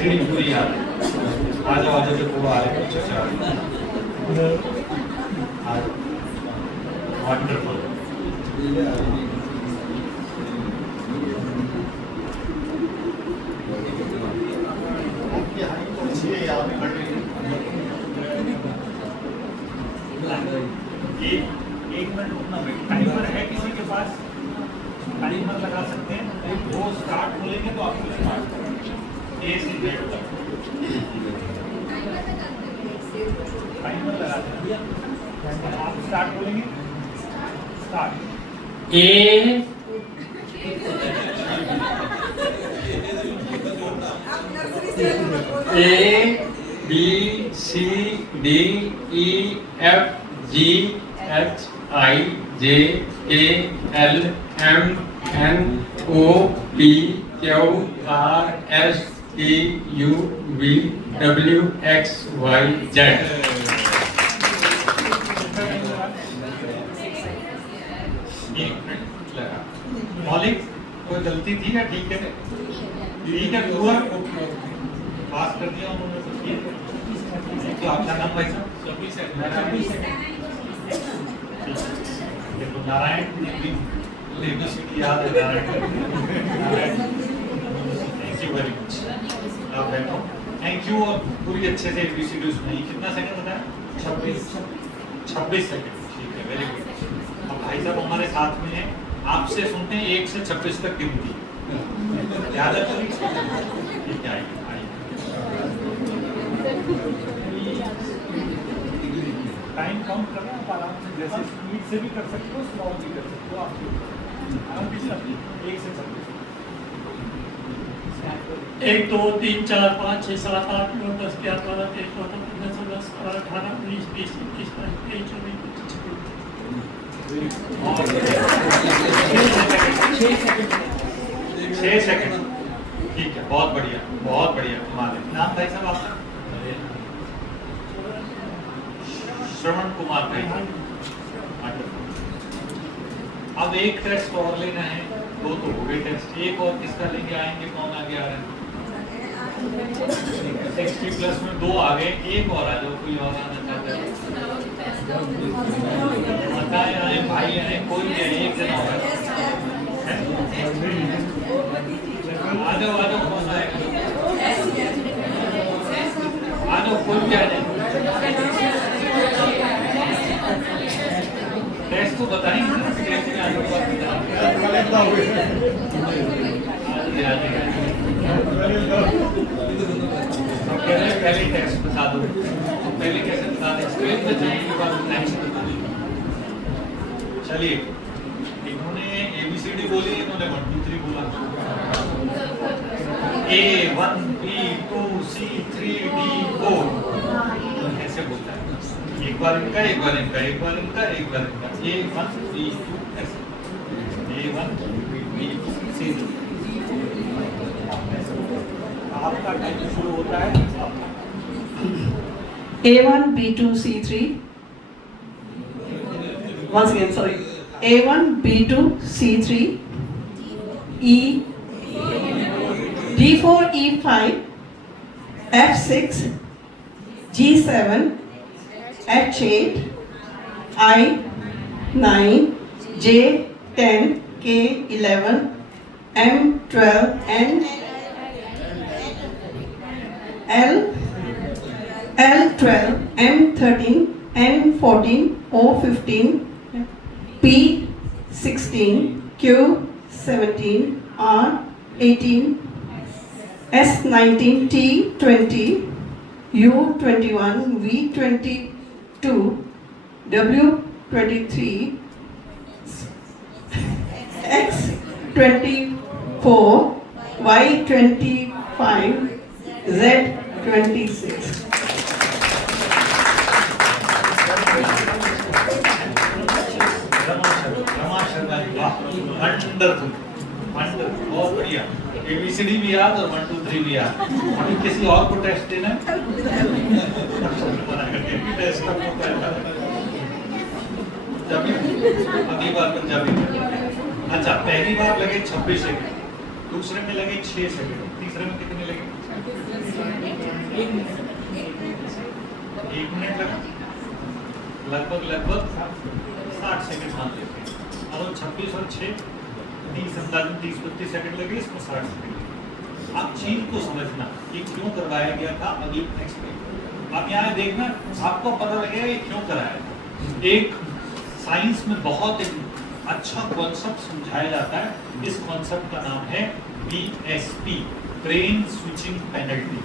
ABCD पूरी याद है। आ जाओ जो थोड़ा आ रहे कुछ अच्छा वंडरफुल। एक मिनट रुकना भाई, टाइमर है किसी के पास? टाइमर लगा सकते हैं, वो स्टार्ट बोलेंगे तो आपको स्टार्ट ए से जेड तक टाइमर लगा देंगे। आप स्टार्ट बोलेंगे, start A B C D E F G H I J K L M N O P Q R S T U V W X Y Z. मौलिक कोई गलती थी या ठीक है? ठीक है, पूरा पास कर दिया उन्होंने तो ठीक। तो आपका नाम भाई साहब? नारायण एबीसीडी याद है Narayan. Thank you very much. आप बैठो। Thank you. और पूरी अच्छे से एबीसीडी सुनाई। कितना सेकंड बताया? 26 सेकंड। ठीक है, वेरी गुड। अब भाई साहब हमारे साथ में हैं, आपसे सुनते हैं 1 से 26 तक गिनती। याद है पूरी? ठीक है, आइए। टाइम काउंट करना आप आराम से, जैसे स्पीड से भी कर सकते हो, स्लो भी कर सकते हो। आप आराम से 1 से 26। 1 2 3 4 5 6 7 8 9 10 11 12 13 14 15 16 17 18 19 20 21 22 23 24 6 सेकंड। ठीक है, बहुत बढ़िया, बहुत बढ़िया। कमाल है। नाम भाई साहब आपका? श्रवण कुमार भाई। अब एक टेस्ट और लेना है, 2 तो हो गए टेस्ट। एक और किसका लेके आएंगे? कौन आगे आ रहे हैं? 60+ में 2 आ गए, एक और आ जाओ। कोई और आना चाहता है? आए भाई आए, कोई नहीं आए, एक जना होगा। आ जाओ कौन आएगा? आ जाओ, कोई क्या नहीं। टेस्ट तो बताएंगे ना, कैसे आ जाओ। पहले टेस्ट बता दो। पहले कैसे बता दें? स्क्रीन पे जाने के बाद टेस्ट बता दें। चलिए, इन्होंने एबीसीडी बोली, इन्होंने 1 2 3 बोला। A1 B2 C3 D4 कैसे बोलता है? एक बार इनका, एक बार इनका, एक बार इनका, एक बार इनका। A1 B2 ऐसे, A1 B2 C3। आपका टाइम शुरू होता है। A1 B2 C3. Once again, sorry. A1 B2 C3 E D4 E5 F6 G7 H8 I9 J10 K11 M12 N L12 M13 N14 O15 P16 Q17 R18 S19 T20 U21 V22 W23 X24 Y25 Z26। Wonderful, बहुत बढ़िया। ABCD भी याद और 1 2 3 भी याद। अभी किसी और को टेस्ट देना है? अगली बार पंजाबी में। अच्छा, पहली बार लगे 26 सेकंड, दूसरे में लगे 6 सेकंड, तीसरे में कितने लगे? 1 मिनट लगभग 60 सेकंड मान लेते हैं। और 26 और 6 30 अंदाजन 30-32 सेकंड लगे, इसमें 60 सेकंड। आप चीज को समझना ये क्यों करवाया गया था, अगली नेक्स्ट में आप यहाँ देखना, आपको पता लगेगा ये क्यों कराया था। एक साइंस में बहुत अच्छा कॉन्सेप्ट समझाया जाता है, इस कॉन्सेप्ट का नाम है BSP, ब्रेन स्विचिंग पेनल्टी।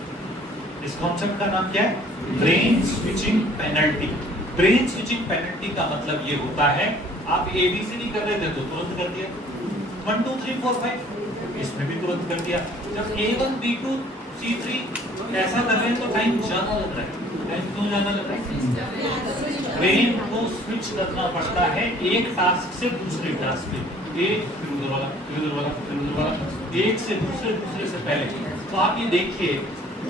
इस कॉन्सेप्ट का नाम क्या है? Brain switching penalty. Brain switching penalty का मतलब ये होता है, आप ABCD कर रहे थे तो तुरंत कर दिया, 1 2 3 4 5 इसमें भी तुरंत कर दिया। जब A1 B2 C3 ऐसा कर रहे हैं तो टाइम ज्यादा लग रहा है। टाइम क्यों ज्यादा लग रहा है? ब्रेन को स्विच करना पड़ता है एक टास्क से दूसरे टास्क पे, एक फिर उधर वाला फिर उधर वाला फिर उधर वाला, एक से दूसरे दूसरे से पहले। तो आप ये देखिए,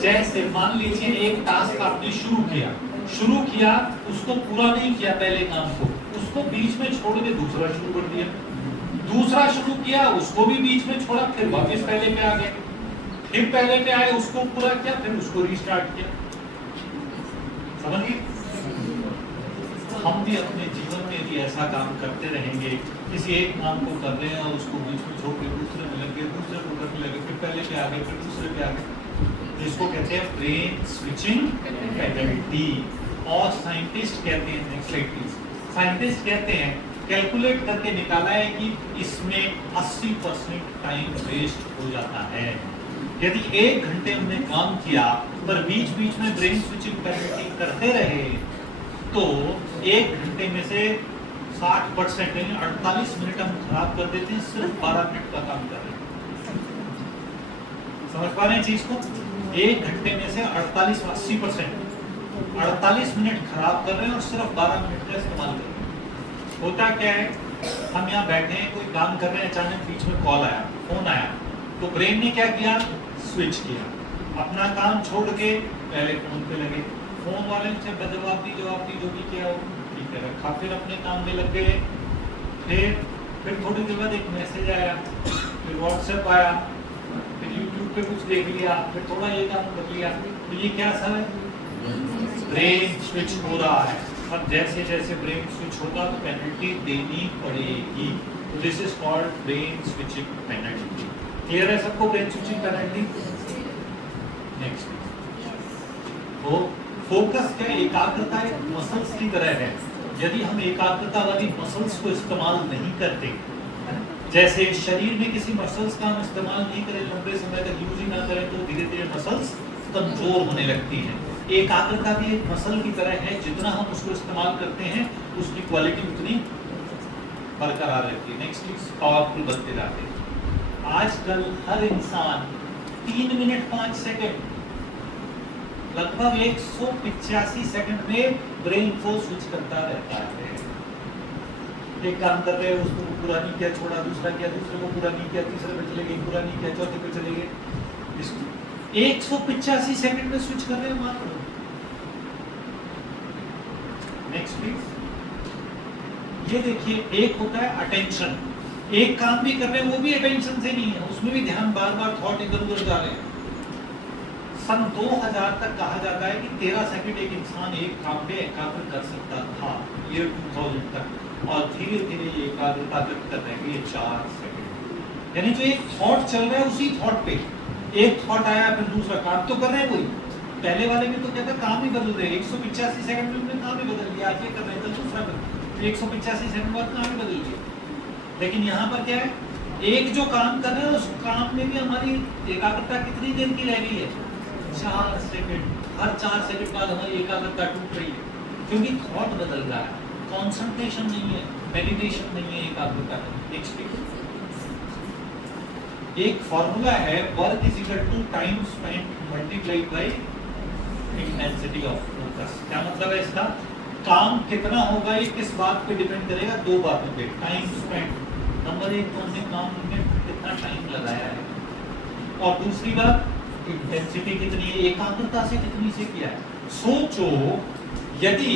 जैसे मान लीजिए एक टास्क आपने शुरू किया, उसको पूरा नहीं किया पहले काम को, उसको बीच में छोड़ के दूसरा शुरू कर दिया, दूसरा शुरू किया उसको भी बीच में छोड़ा, फिर वापस पहले पे आ गए, फिर पहले पे आए उसको पूरा किया, फिर उसको रिस्टार्ट किया। समझिए, हम भी अपने जीवन में भी ऐसा काम करते रहेंगे, किसी एक काम को कर रहे हैं और उसको बीच में छोड़ के दूसरे में लगे, दूसरे को करने लगे, फिर पहले पे आ गए, फिर दूसरे पे आ गए। इसको कहते हैं ब्रेन स्विचिंग पेनल्टी। और साइंटिस्ट कहते हैं, नेक्स्ट स्लाइड प्लीज, साइंटिस्ट कहते हैं कैलकुलेट करके निकाला है कि इसमें 80% टाइम वेस्ट हो जाता है। यदि 1 घंटे हमने काम किया पर बीच बीच में ब्रेन स्विचिंग पेनल्टी करते रहे तो 1 घंटे में से 60% यानी 48 मिनट हम खराब कर देते हैं, सिर्फ 12 मिनट का काम कर रहे हैं। समझ पा रहे हैं चीज को? 1 घंटे में से 80% 48 मिनट खराब कर रहे हैं और सिर्फ 12 मिनट का इस्तेमाल कर रहे हैं। होता क्या है, हम यहाँ बैठे हैं, कोई काम कर रहे हैं, अचानक बीच में कॉल आया, फोन आया, तो ब्रेन ने क्या किया? स्विच किया, अपना काम छोड़ के पहले फोन पे लगे, फोन वाले से जवाब दी जो भी किया हो ठीक है रखा, फिर अपने काम में लग गए। फिर थोड़ी देर बाद एक मैसेज आया, फिर व्हाट्सएप आया, फिर यूट्यूब पे कुछ देख लिया, फिर थोड़ा ये काम कर लिया। तो ये क्या सब है? ब्रेन स्विच हो रहा है। अब जैसे जैसे ब्रेन स्विच होगा तो पेनल्टी देनी पड़ेगी। तो this is called brain switching penalty. Clear है सबको ब्रेन स्विचिंग पेनल्टी? नेक्स्ट, तो फोकस क्या, एकाग्रता एक मसल्स की तरह है। यदि हम एकाग्रता वाली मसल्स को इस्तेमाल नहीं करते, जैसे शरीर में किसी मसल्स का हम इस्तेमाल नहीं करें, लंबे समय तक यूज ही ना करें, तो धीरे धीरे मसल्स कमजोर होने लगती हैं। एकाग्रता भी एक मसल की तरह है, जितना हम उसको इस्तेमाल करते हैं उसकी क्वालिटी उतनी बरकरार रहती है। नेक्स्ट प्लीज, पावरफुल बनते जाते हैं। आजकल हर इंसान 3 मिनट 5 सेकंड लगभग 185 सेकंड में ब्रेन को स्विच करता रहता है। एक काम कर रहे हैं, उसको पूरा नहीं किया, छोड़ा, दूसरा किया, दूसरे को पूरा नहीं किया, तीसरे पे चले गए, पूरा नहीं किया, चौथे पे चले गए। 185 सेकंड में स्विच कर रहे हैं मात्र। नेक्स्ट प्लीज, ये देखिए, एक होता है अटेंशन, एक काम भी कर रहे हैं वो भी अटेंशन से नहीं है, उसमें भी ध्यान बार बार थॉट इधर उधर जा रहे हैं। सन 2000 तक कहा जाता है कि 13 सेकंड एक इंसान एक काम पे एकाग्र कर सकता था, ईयर 2000 तक, और धीरे धीरे ये एकाग्रता व्यक्त कर रहे हैं 4 सेकंड। यानी जो एक थॉट चल रहा है उसी थॉट पे एक थॉट आया, फिर दूसरा काम तो कर रहे हैं वही। पहले वाले में तो कहता है काम ही बदल रहे हैं, 185 सेकंड में उन्होंने काम ही बदल दिया, आज ये कर रहे हैं तो दूसरा कर, 185 सेकंड बाद काम ही बदल दिया। लेकिन यहाँ पर क्या है, एक जो काम कर रहे हैं उस काम में भी हमारी एकाग्रता कितनी देर की रह गई है? 4 सेकंड। हर 4 सेकंड बाद हमारी एकाग्रता टूट रही है, क्योंकि थॉट बदल रहा है, कंसंट्रेशन नहीं है, मेडिटेशन नहीं है एकाग्रता में। एक फॉर्मूला है, work is equal to time spent multiplied by intensity of focus. क्या मतलब है इसका? काम कितना होगा ये किस बात पे डिपेंड करेगा? 2 बातों पे, टाइम स्पेंट, नंबर 1 कौन से काम में कितना टाइम लगाया है, और दूसरी बात इंटेंसिटी कितनी है, एकाग्रता से कितनी से किया है। सोचो यदि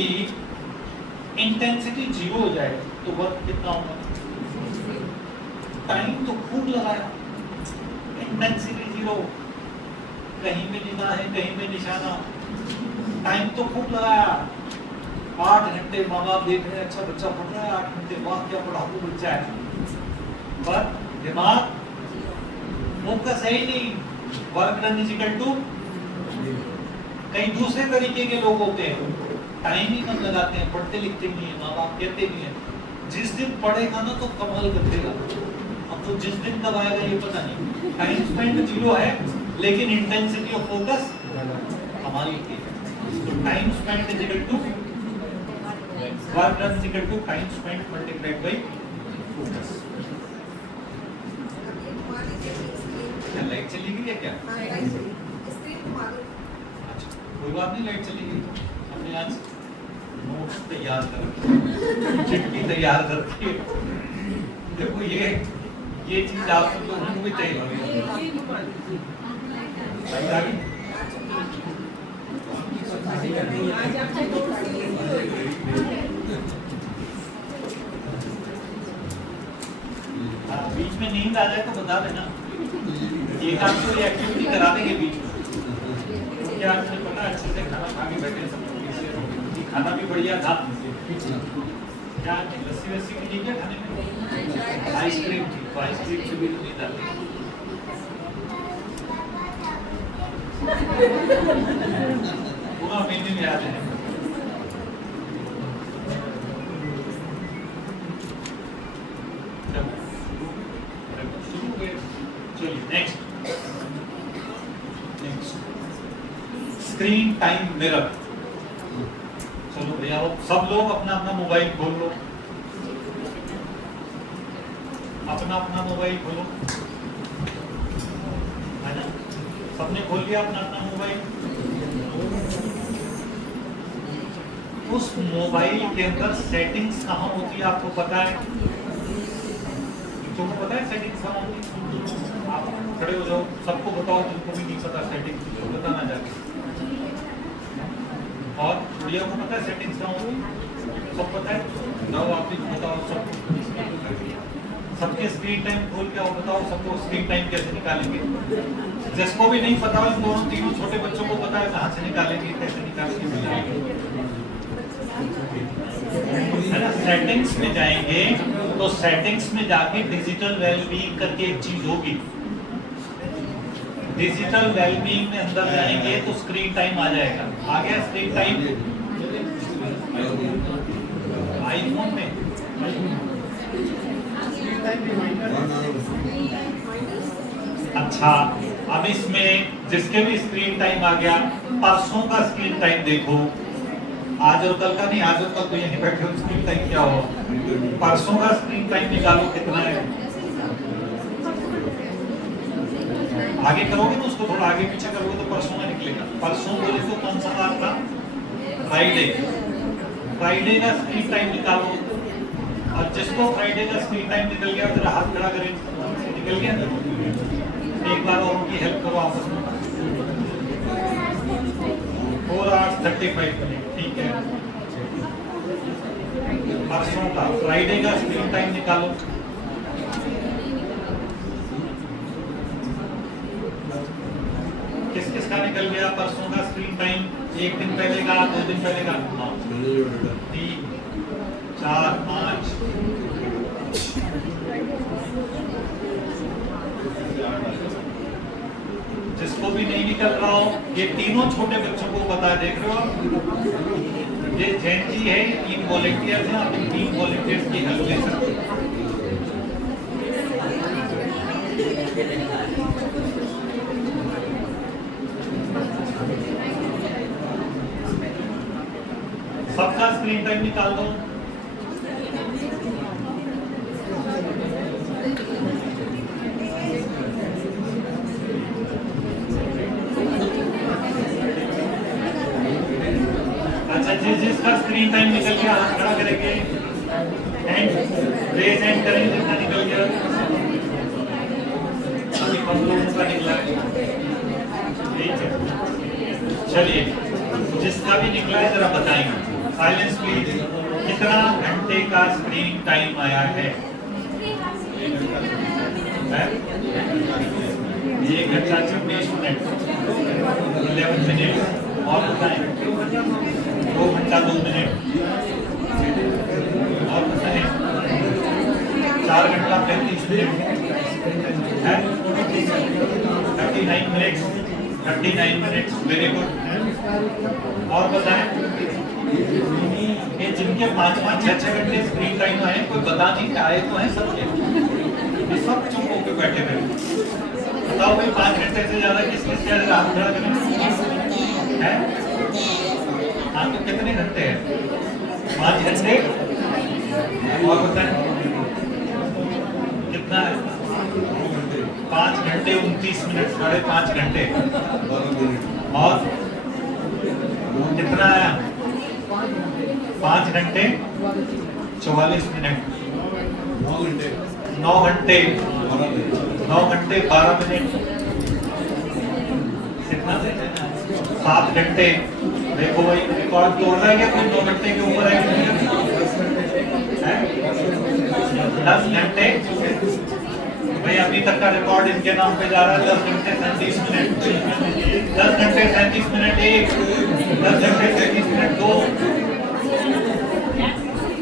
इंटेंसिटी 0 हो जाए तो वर्क कितना होगा? टाइम तो खूब लगाया, इंटेंसिटी 0, कहीं पे निगाह है, कहीं पे निशाना। टाइम तो खूब लगाया, 8 घंटे माँ बाप देख रहे हैं, अच्छा बच्चा पढ़ रहा है 8 घंटे, वाह क्या पढ़ाकू बच्चा है, पर दिमाग फोकस है ही नहीं। Work done is equal to, कई दूसरे तरीके के लोग होते हैं, टाइम ही कम लगाते हैं, पढ़ते लिखते नहीं है, माँ बाप कहते नहीं है। जिस दिन पढ़ेगा ना तो कमाल कर देगा, अब तो जिस दिन कब आएगा ये पता नहीं। टाइम स्पेंड 0 है, लेकिन इंटेंसिटी ऑफ फोकस कमाल की है। तो time spend is equal to work done is equal to time spend multiplied by focus. क्या लाइट चली गई है क्या? अच्छा, कोई बात नहीं, लाइट चली गई तो हमने आज नोट्स तैयार कर रखे, चिट्ठी तैयार कर रखी है। देखो ये चीज आप तो उनको भी चाहिए बीच में नींद आ जाए तो बता देना, एक आपको ये एक्टिविटी करा देंगे बीच में। क्या आपको पता अच्छे से खाना खा के बैठे सब लोग, खाना भी बढ़िया था। क्या लस्सी वस्सी भी नहीं क्या खाने में? आइसक्रीम थी, तो आइसक्रीम से भी तो नींद आती। पूरा मेन्यू याद है। चलिए नेक्स्ट स्क्रीन टाइम मिरर। चलो भैया सब लोग अपना अपना मोबाइल खोल लो, अपना अपना मोबाइल खोलो, है ना? सबने खोल लिया अपना अपना मोबाइल। उस मोबाइल के अंदर सेटिंग्स कहाँ होती है आपको पता है? तुमको पता है सेटिंग्स कहाँ होती है? आप खड़े हो जाओ, सबको बताओ, जिनको भी नहीं पता सेटिंग्स तो बताना जाके। और गुड़िया को पता है सेटिंग्स कहाँ होती? सब पता है? जाओ आप भी बताओ सबको। सबके स्क्रीन टाइम खोल के आओ, बताओ सबको स्क्रीन टाइम कैसे निकालेंगे। जिसको भी नहीं पता हो, दोनों तीनों छोटे बच्चों को पता है कहाँ से निकालेंगे, कैसे निकालेंगे। है ना? सेटिंग्स में जाएंगे तो सेटिंग्स में जाके डिजिटल वेलबीइंग करके एक चीज होगी। डिजिटल वेलबीइंग में अंदर जाएंगे तो स्क्रीन टाइम आ जाएगा। आ गया स्क्रीन टाइम आईफोन में। अच्छा, अब इसमें जिसके भी स्क्रीन टाइम आ गया, परसों का स्क्रीन टाइम देखो, आज और कल का नहीं, आज और कल तो यहीं बैठे हो, स्क्रीन टाइम क्या हो, परसों का स्क्रीन टाइम निकालो कितना है। आगे करोगे ना उसको, थोड़ा आगे पीछे करोगे तो परसों में निकलेगा। परसों बोले तो कौन सा बार था? फ्राइडे। फ्राइडे का स्क्रीन टाइम निकालो, और जिसको फ्राइडे का स्क्रीन टाइम निकल गया जरा हाथ खड़ा करें, निकल गया ना? एक बार और उनकी हेल्प करो आपस में। 4 hours 35 minutes, ठीक है। परसों का फ्राइडे का स्क्रीन टाइम निकालो। किस किस का निकल गया परसों का स्क्रीन टाइम? एक दिन पहले का, 2 दिन पहले का, 3, 4, 5। जिसको भी नहीं निकल रहा हो, ये तीनों छोटे बच्चों को पता है, देख रहे हो आप? ये जैन जी है, 3 वॉलेंटियर्स हैं, आप इन 3 वॉलेंटियर्स की हेल्प ले सकते हैं। सबका स्क्रीन टाइम निकाल दो। अच्छा, जिसका स्क्रीन टाइम निकल गया हाथ खड़ा करेंगे, एंड रेज हैंड करेंगे जितना निकल गया। अभी कम लोगों का निकला है, ठीक है। चलिए, जिसका भी निकला है जरा बताएंगे। Silence please. कितना घंटे का स्क्रीन टाइम आया है? 1 घंटा 24 मिनट। 11 मिनट और बताएं 2 घंटा 2 मिनट और बताएं 4 घंटा 35 मिनट है 39 मिनट्स वेरी गुड और बताएं ये जिनके 5-5 6-6 घंटे स्क्रीन टाइम है कोई बता नहीं कि आए तो हैं सबके ये सब चुप होकर बैठे हुए बताओ भाई 5 घंटे से ज्यादा किसने शेयर हाथ खड़ा करें है हाँ तो कितने घंटे हैं 5 घंटे और बताएं कितना है 5 घंटे 29 मिनट 5.5 घंटे और कितना आया 5 घंटे 44 मिनट 9 घंटे 12 मिनट कितना 7 घंटे देखो भाई रिकॉर्ड तोड़ रहा है क्या कोई 9 घंटे के ऊपर है 10 घंटे भाई अभी तक का रिकॉर्ड इनके नाम पे जा रहा है 10 घंटे 37 मिनट 10 घंटे 37 मिनट 1 10 घंटे 37 मिनट 2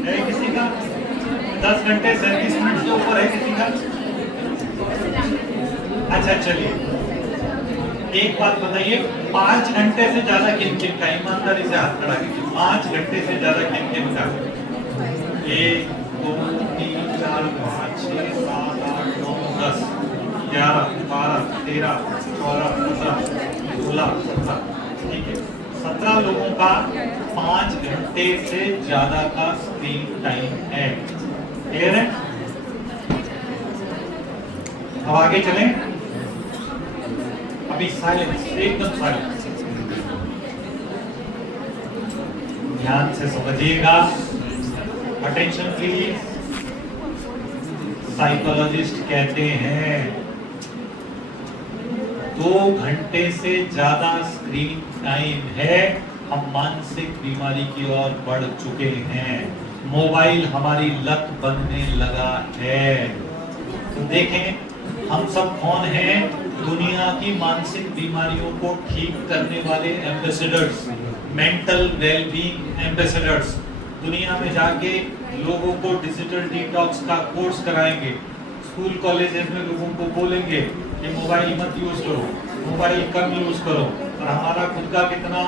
है किसी का 10 घंटे 37 मिनट से ऊपर है किसी का अच्छा चलिए एक बात बताइए 5 घंटे से ज्यादा किन किन का ईमानदारी से हाथ खड़ा कीजिए 5 घंटे से ज्यादा किन किन का 1 2 3 4 5 6 7 8 9 10 11 12 13 14 15 16 17 ठीक है 17 लोगों का 5 घंटे से ज्यादा का स्क्रीन टाइम है क्लियर है अब आगे चलें अभी साइलेंस एकदम साइलेंस ध्यान से समझिएगा अटेंशन प्लीज साइकोलॉजिस्ट कहते हैं 2 घंटे से ज्यादा स्क्रीन टाइम है हम मानसिक बीमारी की ओर बढ़ चुके हैं मोबाइल हमारी लत बनने लगा है तो देखें हम सब कौन हैं दुनिया की मानसिक बीमारियों को ठीक करने वाले एम्बेसडर्स मेंटल वेलबीइंग एम्बेसडर्स दुनिया में जाके लोगों को डिजिटल डिटॉक्स का कोर्स कराएंगे स्कूल कॉलेजेस में लोगों को बोलेंगे कि मोबाइल मत यूज करो मोबाइल कम यूज करो और हमारा खुद का कितना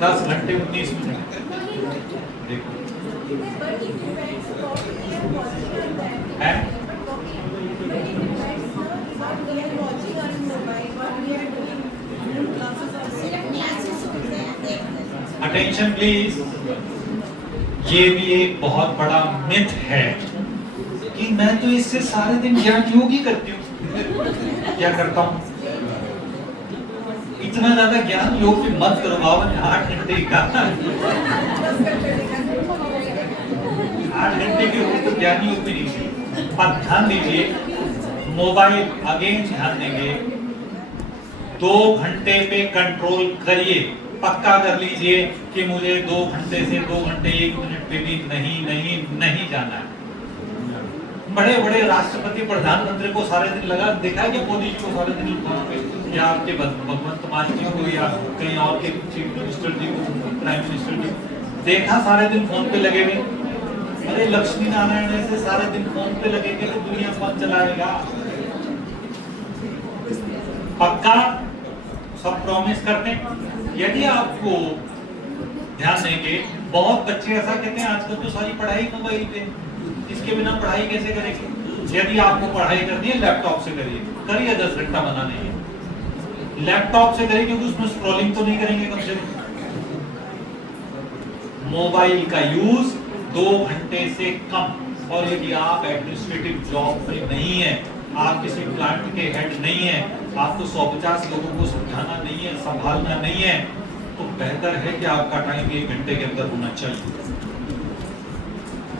10 घंटे 19 मिनट देखो है अटेंशन प्लीज ये भी एक बहुत बड़ा मिथ है कि मैं तो इससे सारे दिन ज्ञान योग ही करती हूँ क्या करता हूँ इतना ज्यादा ज्ञान योग भी मत करवाओ 8 घंटे का 8 घंटे के हो तो ज्ञान योग भी नहीं पर ध्यान दीजिए मोबाइल अगेन ध्यान देंगे 2 घंटे पे कंट्रोल करिए पक्का कर लीजिए कि मुझे 2 घंटे से 2 घंटे 1 मिनट पे भी नहीं जाना है बड़े बड़े राष्ट्रपति प्रधानमंत्री को सारे दिन लगा देखा है क्या मोदी जी को सारे दिन फोन पे या आपके भगवंत मान जी को या कहीं और के चीफ मिनिस्टर जी को प्राइम मिनिस्टर जी देखा सारे दिन फोन पे लगे हुए अरे लक्ष्मी नारायण ऐसे सारे दिन फोन पे लगेंगे तो दुनिया कौन चलाएगा पक्का सब प्रॉमिस करते हैं यदि आपको ध्यान देंगे बहुत बच्चे ऐसा कहते हैं आजकल तो सारी पढ़ाई मोबाइल पे इसके बिना पढ़ाई कैसे करेंगे यदि आपको पढ़ाई करनी है लैपटॉप से करिए 10 घंटा बना नहीं लैपटॉप से करिए क्योंकि उसमें स्क्रॉलिंग तो नहीं करेंगे कम से कम मोबाइल का यूज 2 घंटे से कम और यदि आप एडमिनिस्ट्रेटिव जॉब में नहीं है आप किसी प्लांट के हेड नहीं है आपको 150 लोगों को समझाना नहीं है संभालना नहीं है तो बेहतर है कि आपका टाइम 1 घंटे के अंदर होना चाहिए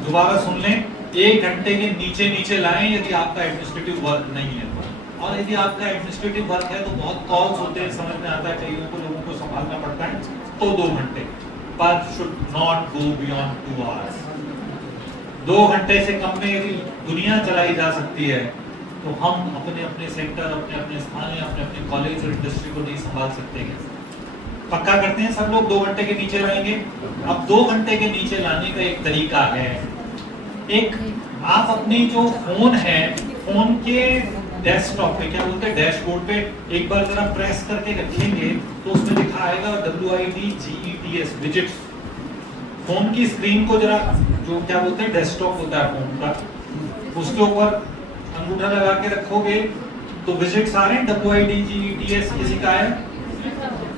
दोबारा सुन लें 1 घंटे के नीचे लाएं यदि आपका एडमिनिस्ट्रेटिव वर्क नहीं है तो और यदि आपका एडमिनिस्ट्रेटिव वर्क है तो बहुत कॉल्स होते हैं समझ में आता है कई लोगों को संभालना पड़ता है तो 2 घंटे पर should not go beyond 2 hours 2 घंटे से कम में यदि दुनिया चलाई जा सकती है तो हम अपने अपने सेक्टर, अपने अपने स्थान या अपने अपने कॉलेज और इंडस्ट्री को नहीं संभाल सकते क्या? पक्का करते हैं सब लोग 2 घंटे के नीचे लाएंगे। अब 2 घंटे के नीचे लाने का एक तरीका है, एक आप अपनी जो फोन है, फोन के डेस्कटॉप पे, क्या बोलते हैं, डैशबोर्ड पे एक बार जरा प्रेस करके रखेंगे तो उसमें लिखा आएगा WIDGETS विजिट्स। फोन की स्क्रीन को जरा, जो क्या बोलते हैं डेस्कटॉप होता है फोन का, उसके ऊपर अंगूठा लगा के रखोगे तो विजिट्स आ रहे हैं, WIDGETS किसी का है,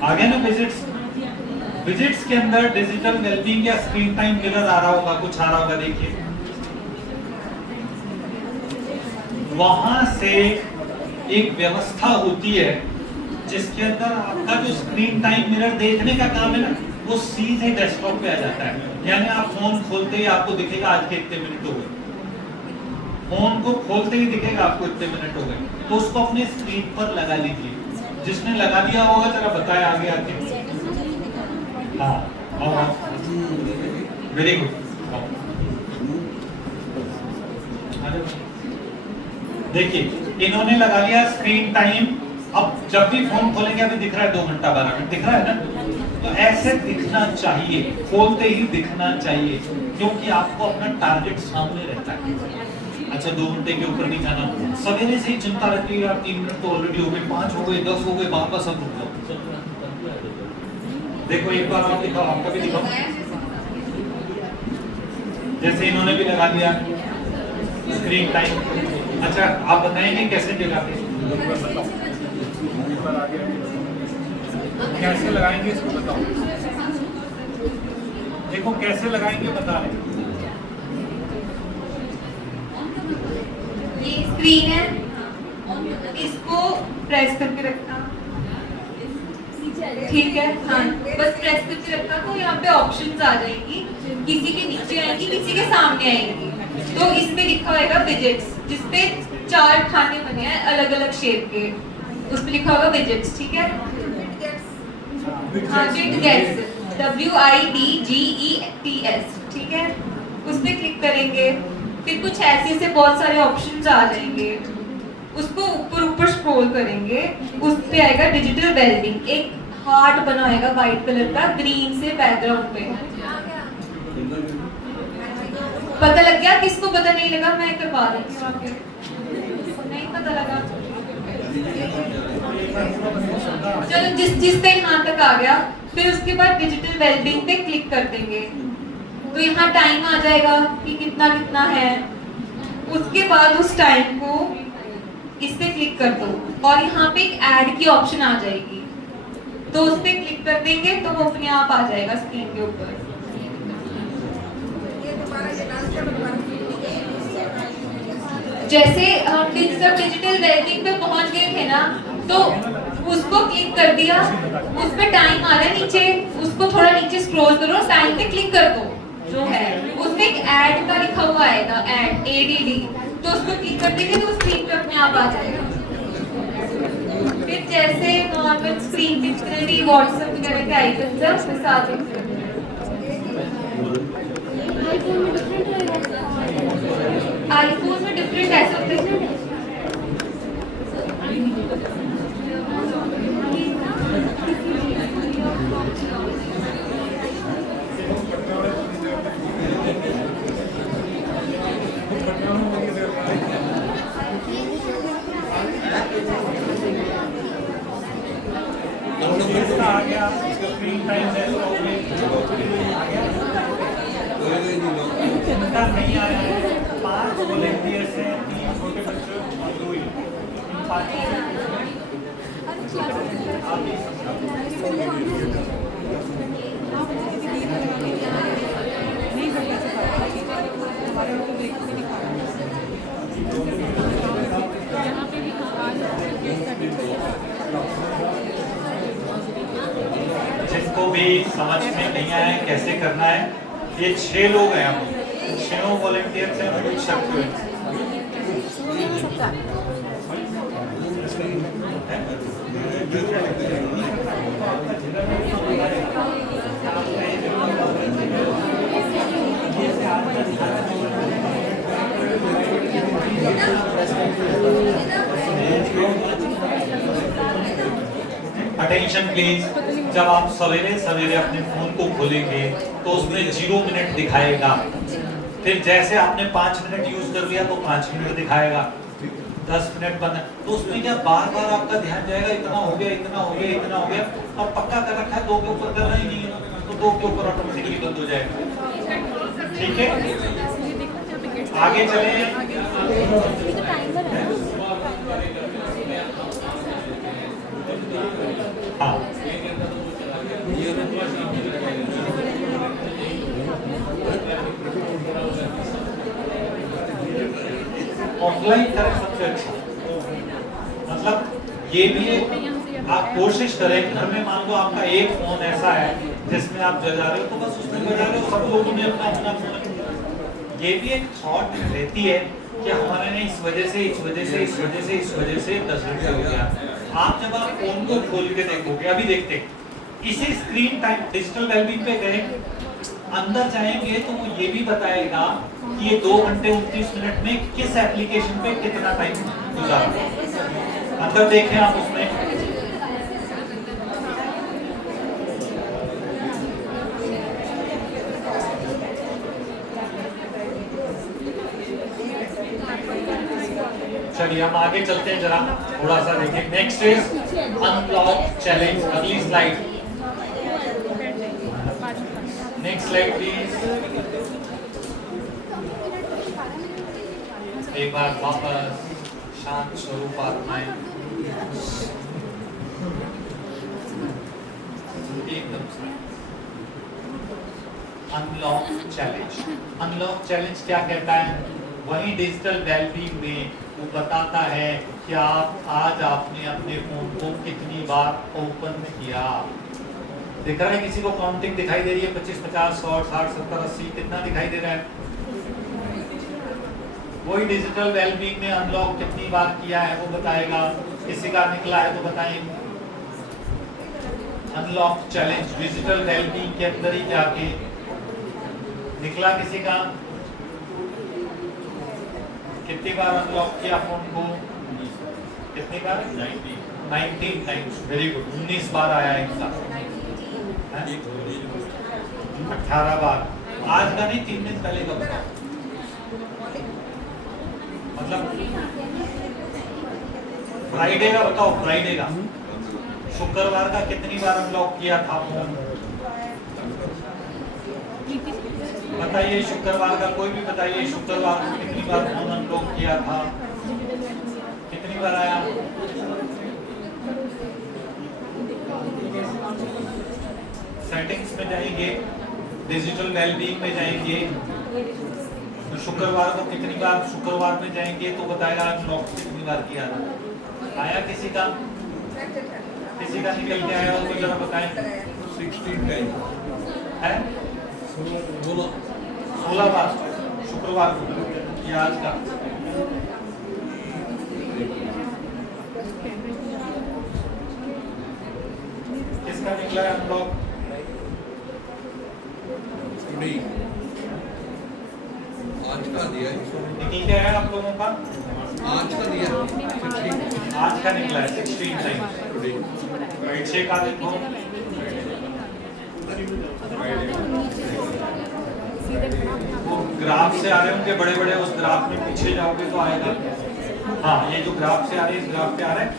आ गया ना विजिट्स। विजिट्स के अंदर डिजिटल वेलबींग या स्क्रीन टाइम मिरर आ रहा होगा, कुछ आ रहा होगा, देखिए वहां से एक व्यवस्था होती है जिसके अंदर आपका जो स्क्रीन टाइम मिरर देखने का काम है ना, वो सीधे डेस्कटॉप पे आ जाता है। यानी आप फोन खोलते ही आपको दिखेगा आज के इतने मिनट हो गए, फोन को खोलते ही दिखेगा आपको इतने मिनट हो गए, तो उसको अपने स्क्रीन पर लगा लीजिए। जिसने लगा दिया होगा जरा बताए आगे आके। हाँ, वेरी गुड। देखिए इन्होंने लगा लिया स्क्रीन टाइम। अब जब भी फोन खोलेंगे, अभी दिख रहा है 2 घंटा 12 मिनट दिख रहा है ना, तो ऐसे दिखना चाहिए, खोलते ही दिखना चाहिए, क्योंकि आपको अपना टारगेट सामने रहता है। अच्छा 2 घंटे के ऊपर नहीं जाना, सवेरे से ही चिंता रहती है, 3 मिनट तो ऑलरेडी हो गए, 5 हो गए, 10 हो गए, वापस अब रुक जाओ। देखो एक बार आप दिखाओ, आपका भी दिखाओ। जैसे इन्होंने भी लगा दिया स्क्रीन टाइम। अच्छा आप बताएंगे कैसे जगाते हैं? कैसे लगाएंगे इसको बताओ। देखो कैसे लगाएंगे बता रहे। ये स्क्रीन है, इसको प्रेस करके रखना, ठीक है, हाँ बस प्रेस करके रखना। तो यहाँ पे ऑप्शंस आ जाएंगी, किसी के नीचे आएंगी, किसी के सामने आएंगी। तो इसमें लिखा होगा विजिट्स, जिसपे 4 खाने बने हैं अलग अलग शेप के, उस पे लिखा होगा विजिट्स, ठीक है। हाँ विडगेट्स, WIDGETS, ठीक है। उस पे क्लिक करेंगे, फिर कुछ ऐसे से बहुत सारे ऑप्शंस आ जाएंगे, उसको ऊपर ऊपर स्क्रॉल करेंगे, उस पे आएगा डिजिटल वेलबींग, एक हार्ट बना होगा व्हाइट कलर का ग्रीन से बैकग्राउंड पे। पता लग गया? किसको पता नहीं लगा? मैं करवा देती हूँ आगे। नहीं पता लगा? चलो जिस पे यहाँ तक आ गया, फिर उसके बाद डिजिटल वेलबींग पे क्लिक कर देंगे, तो यहाँ टाइम आ जाएगा कि कितना कितना है। उसके बाद उस टाइम को इस पे क्लिक कर दो और यहाँ पे एक ऐड की ऑप्शन आ जाएगी, तो उस पे क्लिक कर देंगे तो वो अपने आप आ जाएगा स्क्रीन के ऊपर। जैसे हम सब डिजिटल वेलबींग पे पहुंच गए थे ना, तो उसको क्लिक कर दिया, उस पे टाइम आ रहा है नीचे, उसको थोड़ा नीचे स्क्रॉल करो, टाइम पे क्लिक कर दो, जो है उसमें एक ऐड का लिखा हुआ आएगा, ऐड ADD, तो उसको क्लिक कर देंगे तो स्क्रीन पे अपने आप आ जाएगा। फिर जैसे नॉर्मल स्क्रीन पे जितने भी व्हाट्सएप वगैरह के आइकन्स हैं उसके साथ आईफोन में डिफरेंट ऐसे होते हैं। आ गया स्क्रीन टाइम नहीं आ रहा है। 5 वॉलंटियर्स हैं, 3 छोटे बच्चे और 2 ही। जिसको भी समझ में नहीं आया कैसे करना है, ये 6 लोग हैं, आप 6 वॉलंटियर्स हैं, कुछ शब्द हैं। अटेंशन प्लीज, जब आप सवेरे सवेरे अपने फोन को खोलेंगे तो उसमें 0 मिनट दिखाएगा, फिर जैसे आपने 5 मिनट यूज कर लिया तो 5 मिनट दिखाएगा, 10 मिनट बंद, तो उसमें क्या बार बार आपका ध्यान जाएगा इतना हो गया इतना हो गया इतना हो गया। अब पक्का कर रखा है 2 के ऊपर करना ही नहीं है तो 2 के ऊपर ऑटोमेटिकली बंद हो जाएगा। ठीक है, आगे चले। हाँ, ऑफलाइन करें सबसे अच्छा। मतलब ये भी आप कोशिश करें, घर में मान लो आपका एक फोन ऐसा है जिसमें आप बजा रहे हो तो बस उसमें बजा रहे हो, सब लोगों ने अपना अपना फोन। ये भी एक थॉट रहती है कि हमारे ने इस वजह से 10 घंटे हो गया। आप जब आप फोन को खोल के देखोगे, अभी देखते इसी स्क्रीन टाइम डिजिटल वेलबींग पे गए, अंदर जाएंगे तो वो ये भी बताएगा कि ये 2 घंटे 29 मिनट में किस एप्लीकेशन पे कितना टाइम गुजारा। अंदर देखें आप उसमें, चलिए हम आगे चलते हैं, जरा थोड़ा सा देखें। Next is unlock challenge. अगली स्लाइड, नेक्स्ट स्लाइड प्लीज। एक बार वापस शांत स्वरूप आत्माएं एकदम। अनलॉक चैलेंज, अनलॉक चैलेंज क्या कहता है? वही डिजिटल वेलबींग में वो बताता है कि आप आज आपने अपने फोन को कितनी बार ओपन किया। दिख रहा है किसी को काउंटिंग दिखाई दे रही है? 25, 50, 100, 60, 70, 80 कितना दिखाई दे रहा है? वही डिजिटल वेलबींग में अनलॉक कितनी बार किया है वो बताएगा। किसी का निकला है तो बताएं। अनलॉक चैलेंज डिजिटल वेलबींग के अंदर ही जाके निकला किसी का, कितनी बार अनलॉक किया फोन को? कितनी बार? 19 टाइम्स। वेरी गुड, 19 बार आया इनका। 18 बार। आज का नहीं, 3 दिन पहले का बताओ। मतलब फ्राइडे का बताओ, फ्राइडे का। शुक्रवार का कितनी बार अनलॉक किया था फोन? बताइए, शुक्रवार का कोई भी बताइए, शुक्रवार को कितनी बार फोन अनलॉक किया था? कितनी बार आया? सेटिंग्स में जाएंगे, डिजिटल वेलबींग में जाएंगे तो शुक्रवार को कितनी बार, शुक्रवार में जाएंगे तो बताएगा अनलॉक कितनी बार किया था। आया किसी का? किसी का निकल के आया हो तो जरा बताएं। 16 टाइम है 16 बार शुक्रवार को या आज का? किसका निकला है अनलॉक? आज का दिया है, निकल क्या है आप लोगों का? आज का दिया है 16। आज का निकला है 16 टाइम्स। राइट से का देखो, वो ग्राफ से आ रहे होंगे बड़े बड़े, उस ग्राफ में पीछे जाओगे तो आएगा। हाँ, ये जो ग्राफ से आ रही है, इस ग्राफ पे आ रहा है।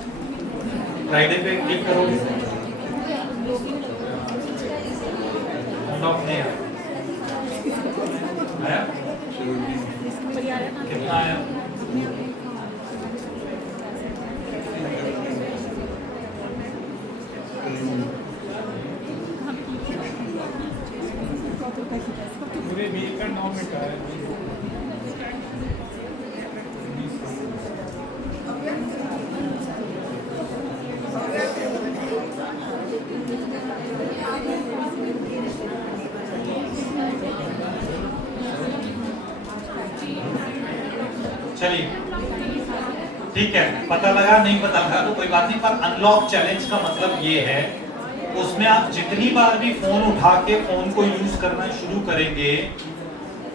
फ्राइडे पे क्लिक करोगे, अनलॉक नहीं आया। कितना आया? पूरे वीक का 9 मिनट आया। चलिए ठीक है, पता लगा नहीं पता लगा तो कोई बात नहीं, पर अनलॉक चैलेंज का मतलब ये है, उसमें आप जितनी बार भी फोन उठा के फोन को यूज करना शुरू करेंगे,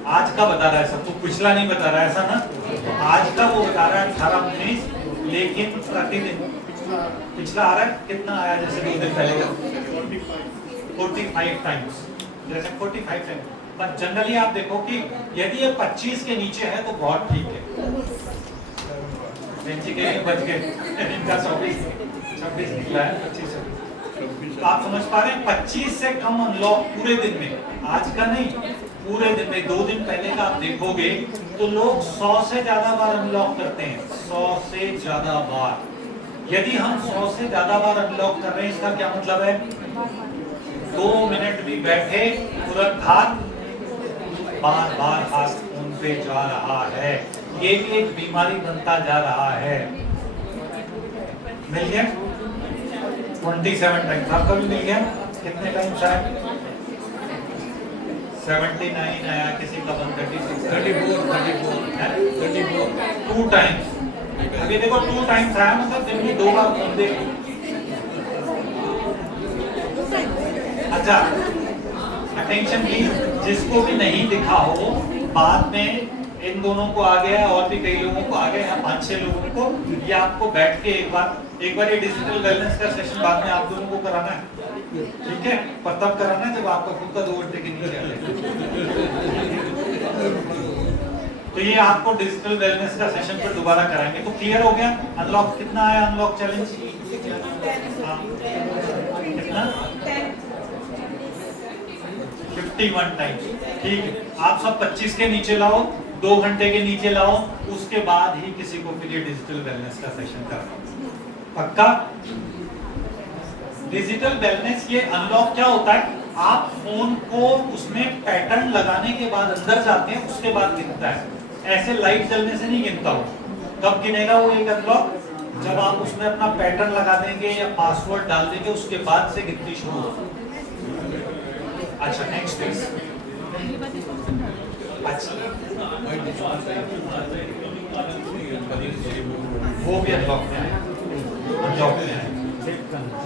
आज का बता रहा है सब, तो पिछला नहीं बता रहा है, ऐसा ना? तो आज का वो बता रहा है 18-19, लेकिन प्रतिदिन पिछला आ रहा है कितना आया, जैसे 2 दिन पहले का 45 टाइम्स, जैसे 45 टाइम्स। पर जनरली आप देखो कि यदि ये 25 के नीचे है तो बहुत ठीक है। बेंची के बच गए, इनका 26 निकला है, 25। आप समझ पा रहे हैं, 25 से कम अनलॉक पूरे दिन में, आज का नहीं, पूरे दिन में 2 दिन पहले का आप देखोगे तो लोग 100 से ज्यादा बार अनलॉक करते हैं, 100 से ज्यादा बार। यदि हम 100 से ज्यादा बार अनलॉक कर रहे हैं, इसका क्या मतलब है? 2 मिनट भी बैठे तुरंत हाथ, बार बार हाथ फोन पे जा रहा है, ये भी एक बीमारी बनता जा रहा है। मिल गया 27 टाइम्स, आपका भी मिल गया। कितने टाइम्स आया? 79 आया, किसी का 136, 34 2 टाइम्स। अभी देखो 2 टाइम्स आया, मतलब दिन में 2 बार फोन देखो। अच्छा, अटेंशन प्लीज, जिसको भी नहीं दिखा हो, बाद में इन दोनों को आ गया और भी कई लोगों को आ गया, 5-6 लोगों को, ये आपको बैठ के एक बार ये डिजिटल वेलनेस का सेशन बाद में आप दोनों को कराना है, ठीक है? पर तब कराना है जब आपका खुद का 2 घंटे के नीचे आ जाए। तो ये आपको डिजिटल वेलनेस का सेशन पर दोबारा कराएंगे। तो क्लियर हो गया? अनलॉक कितना आया? अनलॉक चैलेंज कितना? 51 टाइम्स, ठीक है। आप सब 25 के नीचे लाओ, 2 घंटे के नीचे लाओ, उसके बाद ही किसी को फिर ये डिजिटल वेलनेस का सेशन कराओ। पक्का? डिजिटल वेलनेस, ये अनलॉक क्या होता है? आप फोन को उसमें पैटर्न लगाने के बाद अंदर जाते हैं, उसके बाद गिनता है। ऐसे लाइट जलने से नहीं गिनता हो। कब गिनेगा वो एक अनलॉक? जब आप उसमें अपना पैटर्न लगा देंगे या पासवर्ड डाल देंगे, उसके बाद से गिनती शुरू होगी। अच्छा, नेक्स्ट प्लीज। अच्छा, वो भी अनलॉक में है, अनलॉक में है।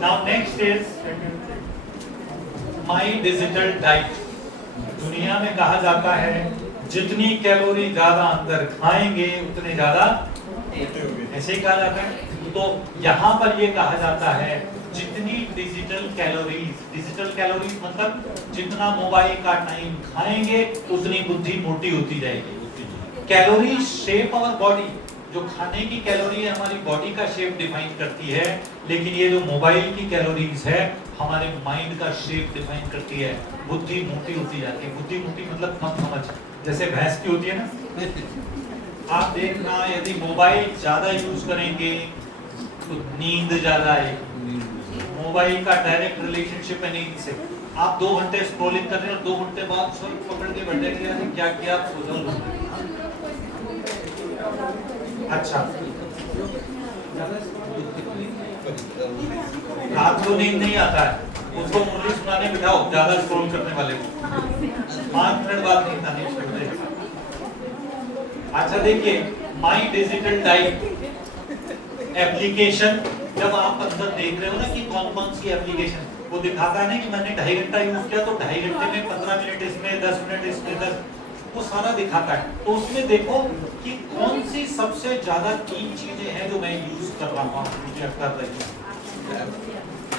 Now next is my digital diet. दुनिया में कहा जाता है जितनी कैलोरी ज्यादा अंदर खाएंगे उतने ज्यादा, ऐसे ही कहा जाता है। तो यहाँ पर ये कहा जाता है जितनी डिजिटल कैलोरीज मतलब जितना मोबाइल का टाइम खाएंगे उतनी बुद्धि मोटी होती जाएगी। कैलोरी शेप आवर बॉडी, जो खाने की कैलोरी है हमारी बॉडी का शेप डिफाइन करती है, लेकिन ये जो मोबाइल की कैलोरीज है हमारे माइंड का शेप डिफाइन करती है। बुद्धि मोटी होती जाती है। बुद्धि मोटी मतलब कम समझ, जैसे भैंस की होती है ना। आप देखना यदि मोबाइल ज्यादा यूज करेंगे तो नींद ज्यादा आएगी। मोबाइल का डायरेक्ट रिलेशनशिप है नींद से। आप 2 घंटे स्क्रॉलिंग कर रहे हैं और 2 घंटे बाद सर पकड़ के बैठेंगे, यार क्या किया, आप सो जाओ। अच्छा, रात को नींद नहीं आता है, उसको मुरली सुनाने बिठाओ ज्यादा स्क्रॉल करने वाले को, 5 मिनट बाद नींद आनी शुरू हो जाएगी। अच्छा देखिए, माय डिजिटल डाइट एप्लीकेशन, जब आप अंदर देख रहे हो ना कि कौन-कौन सी एप्लीकेशन, वो दिखाता है ना कि मैंने 2.5 घंटा यूज किया तो 2.5 घंटे में 15 मिनट इसमें, 10 मिनट इसमें, 10, वो सारा दिखाता है। तो उसमें देखो कि कौन सी सबसे ज्यादा 3 चीजें हैं जो मैं यूज कर रहा हूँ, मुझे कर रही हूँ।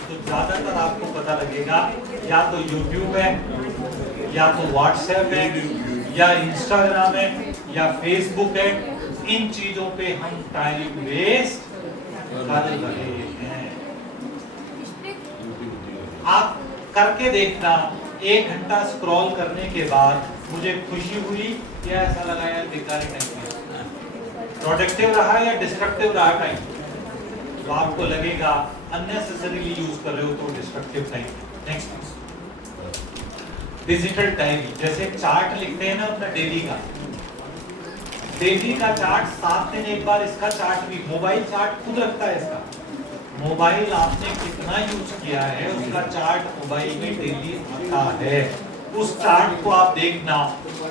तो ज्यादातर आपको पता लगेगा या तो YouTube है, या तो WhatsApp है, या Instagram है, या Facebook है। इन चीजों पे हम टाइम वेस्ट कर रहे हैं। आप करके देखना, 1 घंटा स्क्रॉल करने के बाद मुझे खुशी हुई या ऐसा लगा यार बेकार टाइम, प्रोडक्टिव रहा या डिस्ट्रक्टिव रहा टाइम, तो आपको लगेगा अननेसेसरीली यूज कर रहे हो तो destructive time. Next, digital diary, जैसे चार्ट लिखते हैं ना अपना डेली का चार्ट, 7 दिन एक बार इसका चार्ट भी, मोबाइल चार्ट खुद रखता है इसका। मोबाइल आपने कितना यूज किया है उसका चार्ट मोबाइल में डेली आता है। उस चार्ट को आप देखना,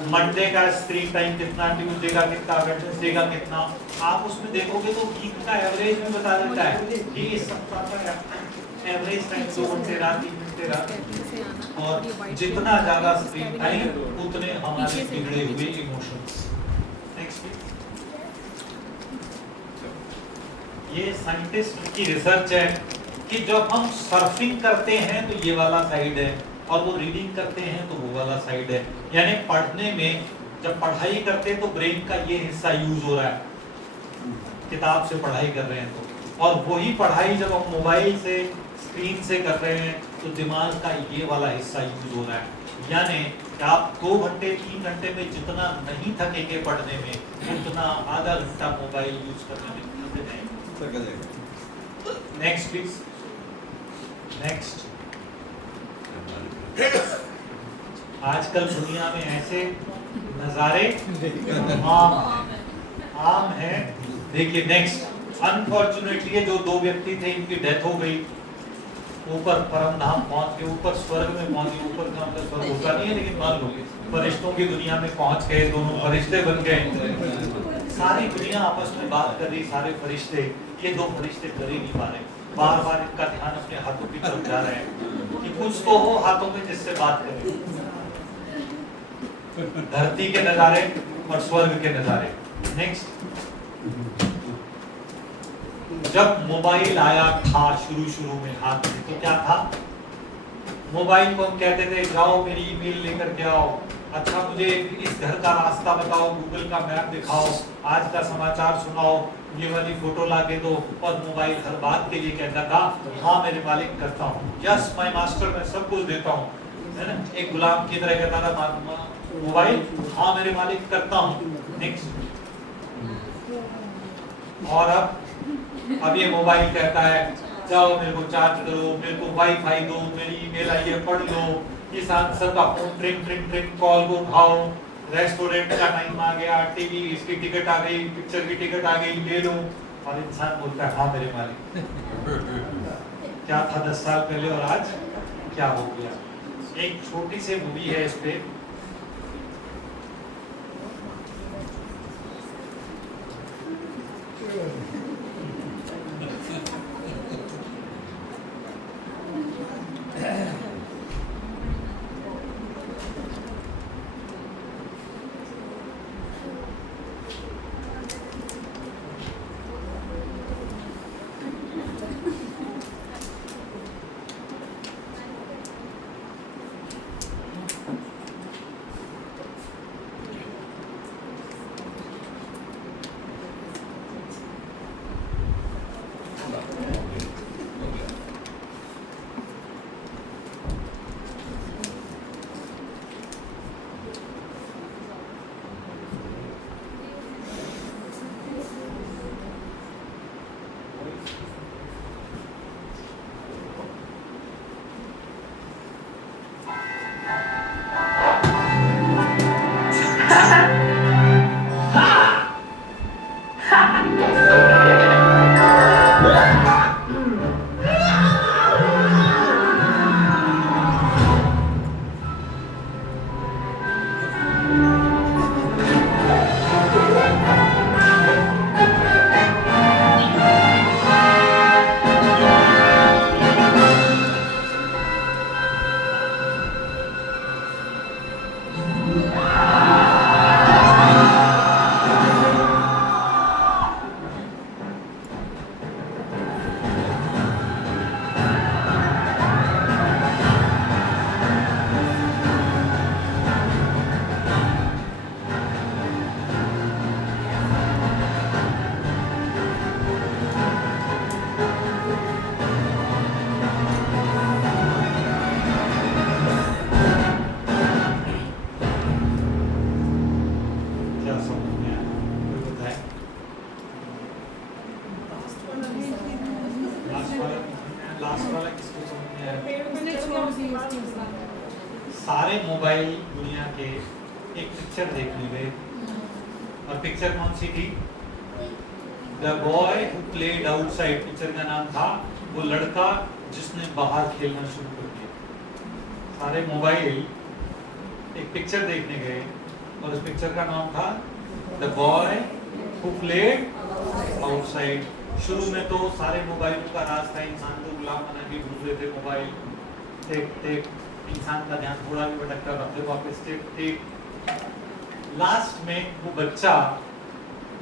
मंडे का स्क्रीन टाइम कितना, ट्यूसडे का कितना, वेडनेसडे का कितना, आप उसमें देखोगे तो वीक का एवरेज में बता देता है कि इस सप्ताह का एवरेज टाइम 2 घंटे रात, 3 घंटे रात। और जितना ज्यादा स्क्रीन टाइम उतने हमारे बिगड़े हुए इमोशंस। नेक्स्ट, ये साइंटिस्ट की रिसर्च है कि जब हम सर्फिंग करते हैं तो ये वाला साइड है और वो रीडिंग करते हैं तो वो वाला साइड है। यानी पढ़ने में जब पढ़ाई करते हैं तो ब्रेन का ये हिस्सा यूज हो रहा है, किताब से पढ़ाई कर रहे हैं तो, और वही पढ़ाई जब हम मोबाइल से स्क्रीन से कर रहे हैं तो दिमाग का ये वाला हिस्सा यूज हो रहा है। यानी कि आप 2 घंटे 3 घंटे में जितना नहीं थकेंगे पढ़ने में, उतना आधा घंटा मोबाइल यूज करने में थक जाएंगे। Next please, next. आजकल दुनिया में ऐसे नजारे आम है। देखिए नेक्स्ट, अनफॉर्चुनेटली जो 2 व्यक्ति थे इनकी डेथ हो गई, ऊपर परम धाम पहुंच के, ऊपर स्वर्ग में पहुंच गए। ऊपर का मतलब स्वर्ग होता नहीं है, लेकिन मान लो फरिश्तों की दुनिया में पहुंच गए, दोनों फरिश्ते बन गए। सारी दुनिया आपस में बात कर रही, सारे फरिश्ते, ये 2 फरिश्ते कर ही नहीं पा रहे। बार बार इनका ध्यान अपने हाथों की तरफ जा रहे हैं कि कुछ तो हो हाथों में जिससे बात करें। धरती के नजारे और स्वर्ग के नजारे। नेक्स्ट, जब मोबाइल आया था शुरू में हाथ में, तो क्या था? मोबाइल को हम कहते थे जाओ मेरी ईमेल लेकर के आओ, अच्छा मुझे इस घर का रास्ता बताओ, गूगल का मैप दिखाओ, आज का समाचार सुनाओ, ये वाली फोटो ला के दो। और मोबाइल हर बात के लिए कहता था हाँ मेरे मालिक करता हूँ, यस माय मास्टर, मैं सब कुछ देता हूँ, है ना। एक गुलाम की तरह कहता था मोबाइल, हाँ मेरे मालिक करता हूँ। नेक्स्ट, और अब ये मोबाइल कहता है जाओ मेरे को चार्ज करो, मेरे को वाईफाई दो, मेरी ईमेल आई है पढ़ लो, इस आंसर का फोन ट्रिंग ट्रिंग ट्रिंग कॉल को उठाओ, रेस्टोरेंट का टाइम आ गया, टीवी इसकी टिकट आ गई, पिक्चर की टिकट आ गई, ले लो। और इंसान बोलता है हाँ मेरे मालिक। क्या था 10 साल पहले और आज क्या हो गया? एक छोटी सी मूवी है इस पे, सारे मोबाइल दुनिया के एक पिक्चर देखने गए, और पिक्चर कौन सी थी? The boy who played outside picture का नाम था, वो लड़का जिसने बाहर खेलना शुरू कर दिया। सारे मोबाइल एक पिक्चर देखने गए और उस पिक्चर का नाम था the boy who played outside. शुरू में तो सारे मोबाइलों का राज था, इंसान को गुलाम बना के घूम रहे थे मोबाइल, टेक टेक, इंसान का ध्यान थोड़ा भी भटकता था, फिर वापस टेक टेक। लास्ट में वो बच्चा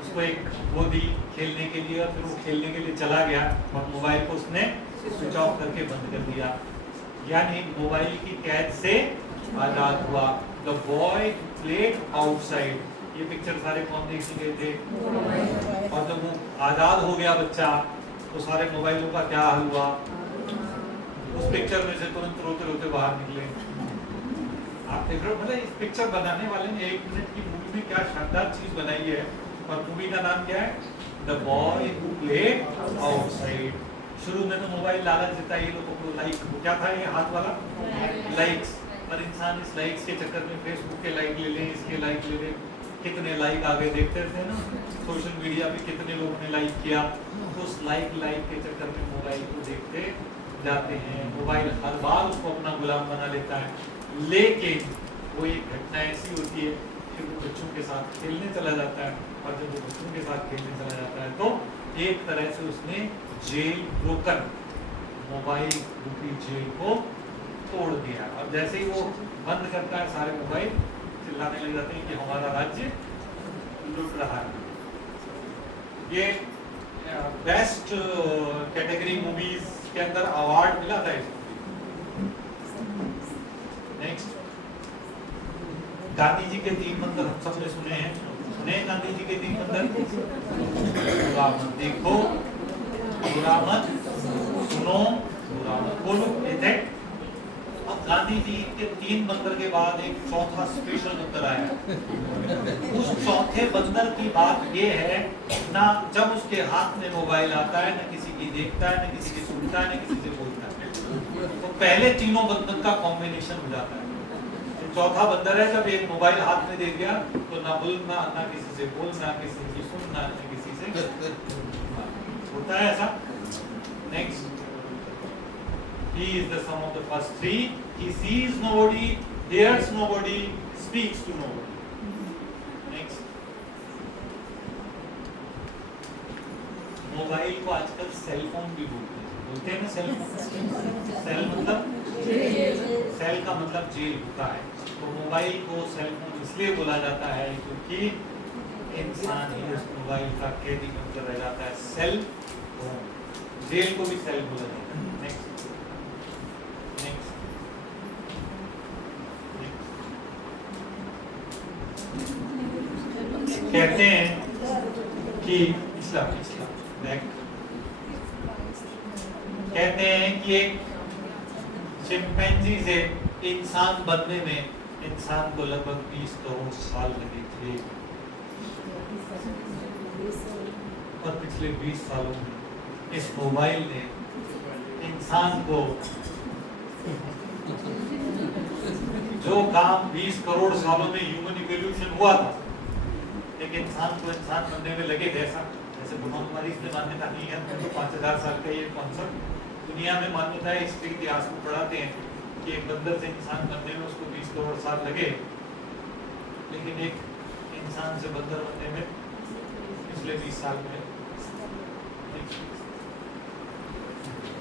उसको एक वो दी खेलने के लिए, और फिर वो खेलने के लिए चला गया और मोबाइल को उसने स्विच ऑफ करके बंद कर दिया, यानी मोबाइल की कैद से आजाद हुआ। द बॉय प्लेड आउटसाइड, ये पिक्चर सारे कौन देख गए थे? और जब वो आजाद हो गया बच्चा तो सारे मोबाइलों का क्या हाल हुआ? उस पिक्चर में से तुरंत रोते रोते बाहर निकले। आप देख रहे हो, मतलब इस पिक्चर बनाने वाले ने 1 मिनट की मूवी में क्या शानदार चीज बनाई है। और मूवी का नाम क्या है? The boy who played outside. शुरू में तो मोबाइल लालच देता है ये लोगों को, लाइक क्या था ये हाथ वाला लाइक्स, पर इंसान इस लाइक्स के चक्कर में फेसबुक के लाइक ले ले, इसके लाइक ले ले, कितने लाइक आ गए देखते थे ना सोशल मीडिया पे, कितने लोगों ने लाइक किया, तो उस लाइक के चक्कर में मोबाइल को देखते जाते हैं। मोबाइल हर बार उसको अपना गुलाम बना लेता है, लेकिन वो एक घटना ऐसी होती है कि वो बच्चों के साथ खेलने चला जाता है, और जब वो बच्चों के साथ खेलने चला जाता है तो एक तरह से उसने जेल ब्रोकन, मोबाइल रूपी जेल को तोड़ दिया। और जैसे ही वो बंद करता है सारे मोबाइल, चिल्लाने लग जाते हैं कि हमारा राज्य लुट रहा है। ये बेस्ट कैटेगरी मूवीज के अंदर अवार्ड मिला था इसको। नेक्स्ट, गांधी जी के 3 मंत्र हम सबने सुने हैं। सुने गांधी जी के 3 मंत्र? बुरा मत देखो, बुरा मत सुनो, बुरा मत बोलो, ये थे। अब गांधी जी के 3 बंदर के बाद एक चौथा स्पेशल बंदर आया। उस चौथे बंदर की बात ये है ना, जब उसके हाथ में मोबाइल आता है, ना किसी की देखता है, ना किसी की सुनता है, ना किसी से बोलता है, तो पहले तीनों बंदर का कॉम्बिनेशन हो जाता है। चौथा बंदर है, जब एक मोबाइल हाथ में दे दिया तो ना बोलना, ना किसी से बोलना, किसी की सुनना, ना किसी से होता है ऐसा। Next, he is the sum of the first 3. He sees nobody, hears nobody, speaks to nobody. Next, mobile को आजकल सेल फोन भी बोलते हैं ना, सेल फोन। सेल मतलब सेल का मतलब जेल होता है, तो मोबाइल को सेल फोन इसलिए बोला जाता है क्योंकि इंसान ही उस मोबाइल का कैदी बनकर रह जाता है। सेल फोन, जेल को भी सेल बोला जाता है। नेक्स्ट, कहते हैं कि कहते हैं कि एक चिंपैंजी से इंसान बनने में इंसान को लगभग 20 करोड़ साल लगे थे, और पिछले 20 सालों में इस मोबाइल ने इंसान को जो काम 20 करोड़ सालों में ह्यूमन इवोल्यूशन हुआ था, एक इंसान को इंसान बनने में लगे थे। जैसे ब्रह्मा कुमारी इसमें मान्यता नहीं है, तो 5000 साल का ये कॉन्सेप्ट दुनिया में मान्यता है। हिस्ट्री इतिहास को पढ़ाते हैं कि एक बंदर से इंसान बनने में उसको 20 करोड़ साल लगे, लेकिन एक इंसान से बंदर बनने में पिछले 20 साल में।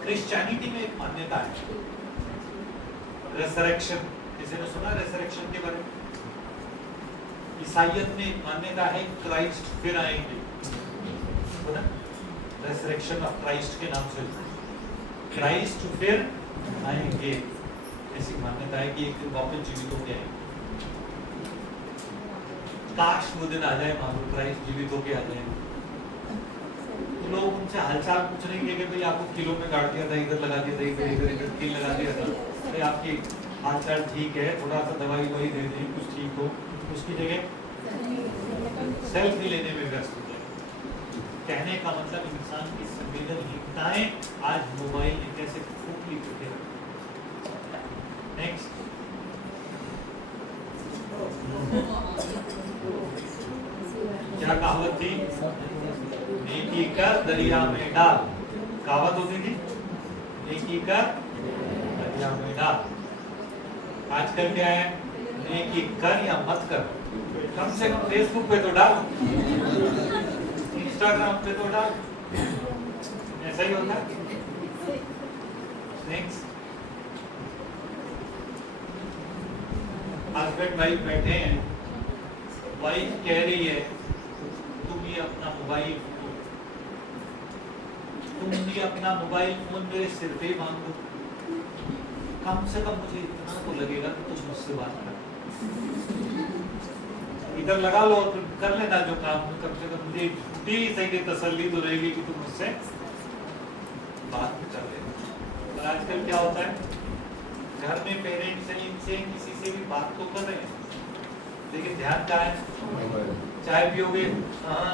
क्रिश्चियनिटी में एक मान्यता है रेसरेक्शन, किसी ने सुना रेसरेक्शन के बारे में? ईसाइयत में एक मान्यता है क्राइस्ट फिर आएंगे, रेसरेक्शन ऑफ क्राइस्ट के नाम से क्राइस्ट फिर आएंगे, ऐसी मान्यता है कि एक दिन वापस जीवित होके आएंगे। काश वो दिन आ जाए, मानो क्राइस्ट जीवित होके आ जाए, तो लोग उनसे हालचाल पूछ रहे कि भाई आपको किलो में काट दिया था, इधर लगा दिया था, इधर कील लगा दिया था, भाई आपकी हालचाल ठीक है, थोड़ा सा दवाई वही दे दें, कुछ ठीक हो, उसकी जगह सेल्फी लेने में व्यस्त हो जाए। कहने का मतलब इंसान की संवेदनहीनताएं आज मोबाइल ने कैसे खोखली करके रखी। नेक्स्ट, क्या कहावत थी? नेकी कर दरिया में डाल, कहावत होती थी नेकी कर दरिया में डाल। आजकल क्या है? नेकी कर या मत कर, कम से कम फेसबुक पे तो डाल, इंस्टाग्राम पे तो डाल, ऐसा ही होता है। नेक्स्ट, हस्बैंड वाइफ बैठे हैं, वाइफ कह रही है तुम भी अपना मोबाइल फोन मेरे सिर पे मांगो, कम से कम मुझे इतना तो लगेगा कि तुम मुझसे बात कर, इधर लगा लो और कर लेना जो काम, कम से कम मुझे झूठी सही तसल्ली तो रहेगी कि तुम मुझसे बात कर लेना। और आजकल क्या होता है, घर में पेरेंट्स हैं, इनसे किसी से भी बात तो कर रहे हैं, लेकिन ध्यान क्या है, चाय पियोगे, हाँ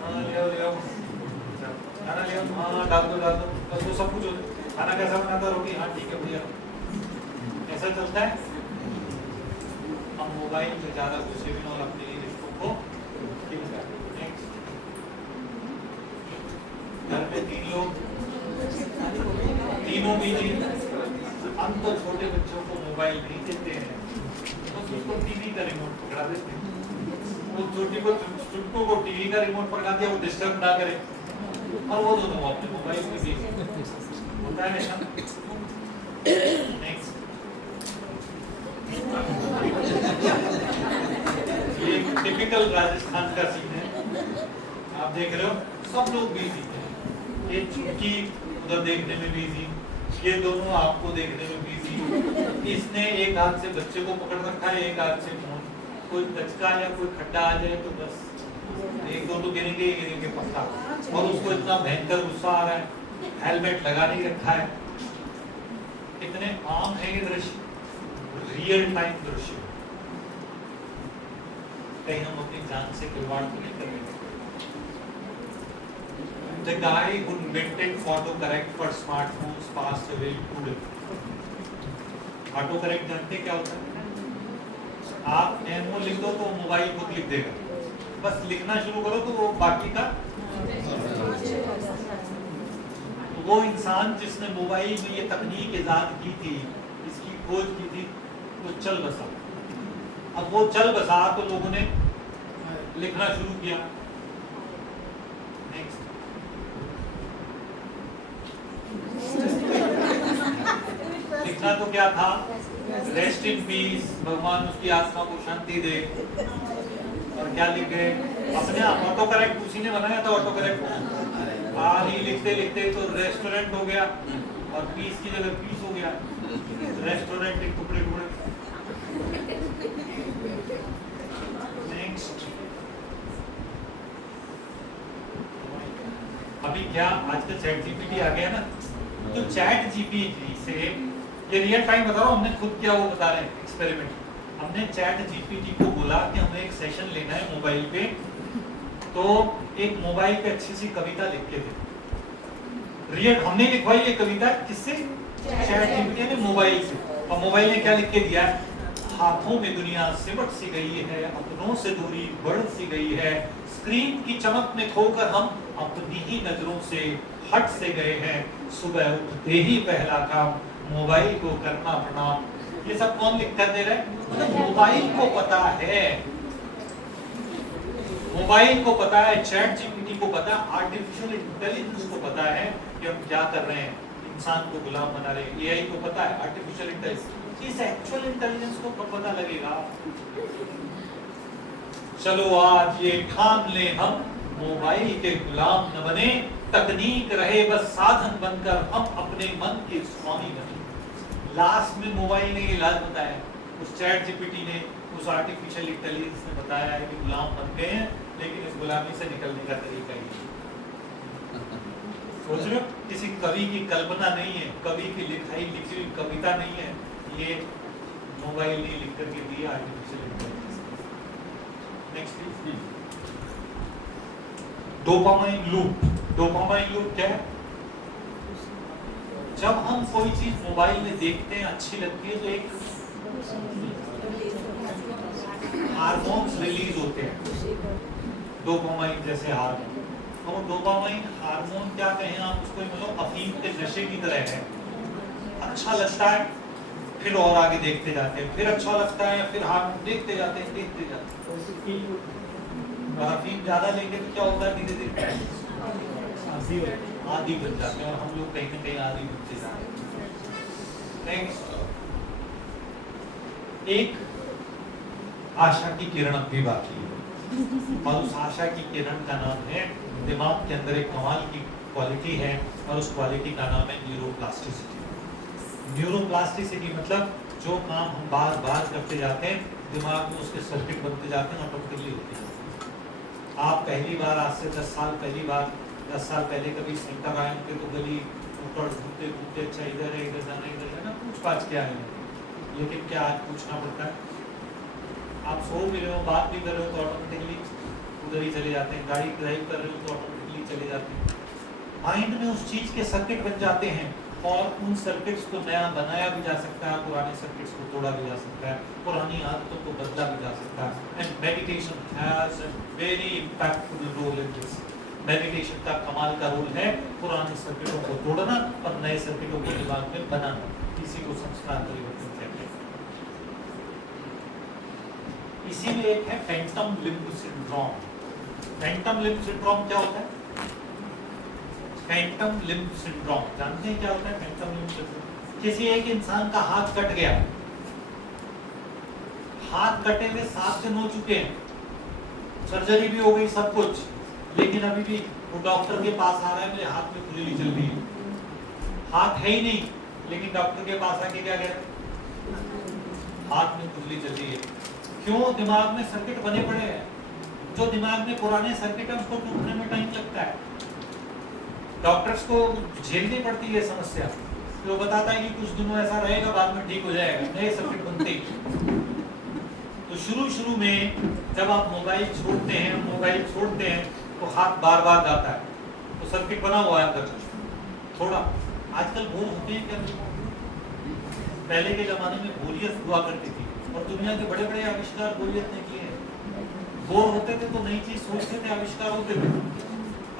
ले आओ, खाना ले आओ, हाँ डाल दो बस वो सब कुछ हो, खाना कैसा बनाता, रोटी, हाँ ठीक है भैया, ऐसा चलता है। हम मोबाइल में ज्यादा घुसे भी और अपने रिश्तों को घर में 3 लोग, तीनों बीजी, हम तो छोटे बच्चों को मोबाइल नहीं देते हैं, तो उसको टीवी का रिमोट पकड़ा देते हैं, वो छोटी चुटकू को टीवी का रिमोट पकड़ा दिया, वो डिस्टर्ब ना करे, और वो दोनों अपने मोबाइल में भी होता है ऐसा। नेक्स्ट, ये टिपिकल राजस्थान का सीन है, आप देख रहे हो सब लोग बिजी हैं, ये चुटकी उधर देखने में बिजी, ये दोनों आपको देखने में बिजी, इसने एक हाथ से बच्चे को पकड़ रखा है, एक हाथ से फोन, कोई दचका या कोई खड्डा आ जाए तो बस एक दो तो गिरेंगे पक्का, और उसको इतना भयंकर गुस्सा आ रहा है, हेलमेट लगा नहीं रखा है। कितने आम है ये दृश्य, रियल टाइम दृश्य, कहीं हम अपनी जान से खिलवाड़ तो नहीं कर रहे। The guy who invented autocorrect for smartphones passed away today. Autocorrect जानते क्या होता है? आप एमओ लिख दो तो मोबाइल खुद लिख देगा, बस लिखना शुरू करो तो वो बाकी का, वो इंसान जिसने मोबाइल में ये तकनीक इजाद की थी, इसकी खोज की थी, वो चल बसा। अब वो चल बसा तो लोगों ने लिखना शुरू किया। नेक्स्ट, लिखना तो क्या था, रेस्ट इन पीस, भगवान उसकी आत्मा को शांति दे, और क्या लिखे अपने आप, ऑटो करेक्ट उसी ने बनाया था, ऑटो करेक्ट आज ही लिखते लिखते तो रेस्टोरेंट हो गया, और पीस की जगह पीस हो गया, रेस्टोरेंट एक टुकड़े टुकड़े। नेक्स्ट, अभी क्या आजकल चैट जीपीटी आ गया ना, तो चैट जीपीटी से ये रियल टाइम बता रहा हूँ, हमने खुद क्या वो बता रहे हैं एक्सपेरिमेंट, हमने चैट जीपीटी को बोला कि हमें एक सेशन लेना है मोबाइल पे, तो एक मोबाइल पे अच्छी सी कविता लिख के दे, रियल हमने लिखवाई ये कविता किससे, चैट जीपीटी ने मोबाइल से, और मोबाइल ने क्या लिख के दिया, हाथों में दुनिया सिमट सी गई है, अपनों से दूरी बढ़ सी गई है, स्क्रीन की चमक में खोकर हम अपनी ही नजरों से हट से गए हैं, सुबह उठते ही पहला काम मोबाइल को करना प्रणाम। ये सब कौन लिख कर दे रहा है, मतलब मोबाइल को पता है, मोबाइल को पता है, चैट जीपीटी को पता है, आर्टिफिशियल इंटेलिजेंस को पता है कि हम क्या कर रहे हैं, इंसान को गुलाम बना रहे हैं, एआई को पता है, आर्टिफिशियल इंटेलिजेंस, इस एक्चुअल इंटेलिजेंस को कब पता लगेगा। चलो आज ये ठान ले हम मोबाइल के गुलाम न बने, तकनीक रहे बस साधन बनकर हम अपने मन के स्वामी बने। लास्ट में मोबाइल ने इलाज बताया, उस चैट जीपीटी ने, उस आर्टिफिशियल इंटेलिजेंस ने बताया है कि गुलाम बन गए हैं, लेकिन इस गुलामी से निकलने का तरीका ही सोच रहे हो, किसी कवि की कल्पना नहीं है, कवि की लिखाई लिखी हुई कविता नहीं है, ये मोबाइल ने लिख करके दिया artificial intelligence. Next please, dopamine loop. Dopamine loop क्या है, जब हम कोई चीज मोबाइल में देखते हैं अच्छी लगती है तो एक हार्मोन्स रिलीज होते हैं, डोपामाइन जैसे हार्मोन, और डोपामाइन हार्मोन क्या कहें आप उसको, मतलब अफीम के नशे की तरह है, अच्छा लगता है फिर और आगे देखते जाते हैं, फिर अच्छा लगता है फिर हार्मोन देखते जाते हैं, और अफीम ज्यादा लेंगे तो क्या होता है, धीरे धीरे आदि बन जाते हैं, और हम लोग कहीं ना कहीं आदि बनते जा रहे हैं। एक आशा की किरण अब भी बाकी है, और उस आशा की किरण का नाम है दिमाग के अंदर एक कमाल की क्वालिटी है और उस क्वालिटी का नाम है न्यूरोप्लास्टिसिटी। न्यूरोप्लास्टिसिटी मतलब जो काम हम बार बार करते जाते हैं दिमाग में उसके सर्किट बनते जाते हैं, ऑटोमेटिकली होते हैं। आप पहली बार आज से 10 साल पहले कभी सेंटर आए होंगे तो गली ऊपर घूमते घूमते अच्छा इधर है इधर जाना पूछ पाछ क्या है, लेकिन क्या आज पूछना पड़ता है? आप सो भी रहे हो बात भी कर रहे हो तो ऑटोमेटिकली उधर ही चले जाते हैं, गाड़ी ड्राइव कर रहे हो तो ऑटोमेटिकली चले जाते हैं। माइंड में उस चीज के सर्किट बन जाते हैं और उन सर्किट्स को नया बनाया भी जा सकता है, पुराने सर्किट्स को तोड़ा भी जा सकता है, पुरानी आदतों को बदला भी जा सकता है। And meditation has a very impactful role in this. Meditation का कमाल का रोल है पुराने सर्किटों को तोड़ना और नए सर्किटों को दिमाग में बनाना। इसी को संस्कार परिवर्तन कहते हैं। इसी में एक है Phantom limb syndrome. Phantom limb syndrome क्या होता है? फैंटम लिम्ब सिंड्रोम जानते हैं क्या होता है? फैंटम लिम्ब सिंड्रोम किसी एक इंसान का हाथ कट गया, हाथ कटे हुए 7 दिन हो चुके हैं, सर्जरी भी हो गई सब कुछ, लेकिन अभी भी वो डॉक्टर के पास आ रहा है मेरे हाथ में खुजली चल रही है। हाथ है ही नहीं, लेकिन डॉक्टर के पास आके क्या कह रहे हैं? हाथ में खुजली चल रही है। क्यों? दिमाग में सर्किट बने पड़े हैं। जो दिमाग में पुराने सर्किट है उसको टूटने में टाइम लगता है। डॉक्टर्स को झेलनी पड़ती है समस्या। तो बताता है कि कुछ दिनों ऐसा रहेगा, बाद में ठीक हो जाएगा, नए सर्किट बनते ही। तो शुरू में जब आप मोबाइल छोड़ते हैं तो हाथ बार बार जाता है, तो सर्किट बना हुआ है अंदर। थोड़ा आजकल बोर होते हैं क्या? पहले के जमाने में बोरियत हुआ करती थी और दुनिया के बड़े बड़े आविष्कार बोरियत ने किए हैं। बोर होते थे तो नई चीज सोचते थे, आविष्कार होते थे।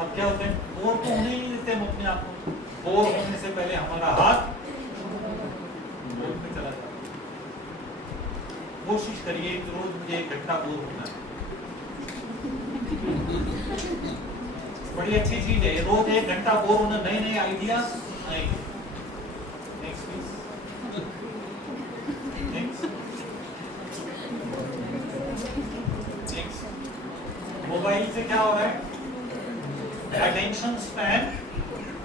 अब क्या होते हैं? बोर तो होने ही नहीं देते हम अपने आप को। बोर होने से पहले हमारा हाथ बोर में चला जाता है। कोशिश करिए कि रोज मुझे 1 घंटा बोर होना है। बड़ी अच्छी चीज है, रोज 1 घंटा बोर होना, नए नए आइडियाज आएंगे। Next please. नेक्स्ट मोबाइल से क्या हो रहा है? अटेंशन स्पैन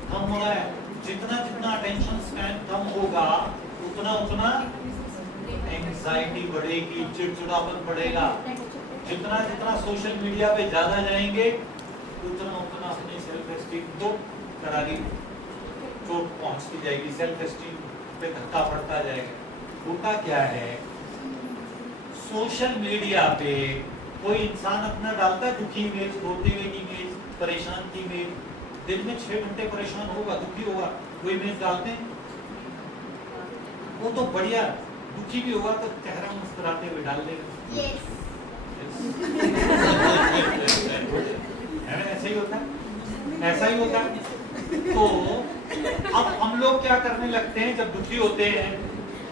कम हो रहा है। जितना अटेंशन स्पैन कम होगा उतना एंजाइटी बढ़ेगी, चिड़चिड़ापन बढ़ेगा। जितना सोशल मीडिया पे ज्यादा जाएंगे उतना अपनी सेल्फ एस्टीम को करारी चोट पहुंचती जाएगी, सेल्फ एस्टीम पे धक्का पड़ता जाएगा। होता क्या है? सोशल मीडिया पे कोई इंसान अपना डालता है दुखी इमेज, रोते हुए की इमेज, परेशान की इमेज, दिन में 6 घंटे परेशान होगा, दुखी होगा, वो इमेज डालते हैं। वो तो बढ़िया दुखी भी होगा तो चेहरा मुस्कुराते हुए डाल देगा। ऐसा ही होता है। तो अब हम लोग क्या करने लगते हैं? जब दुखी होते हैं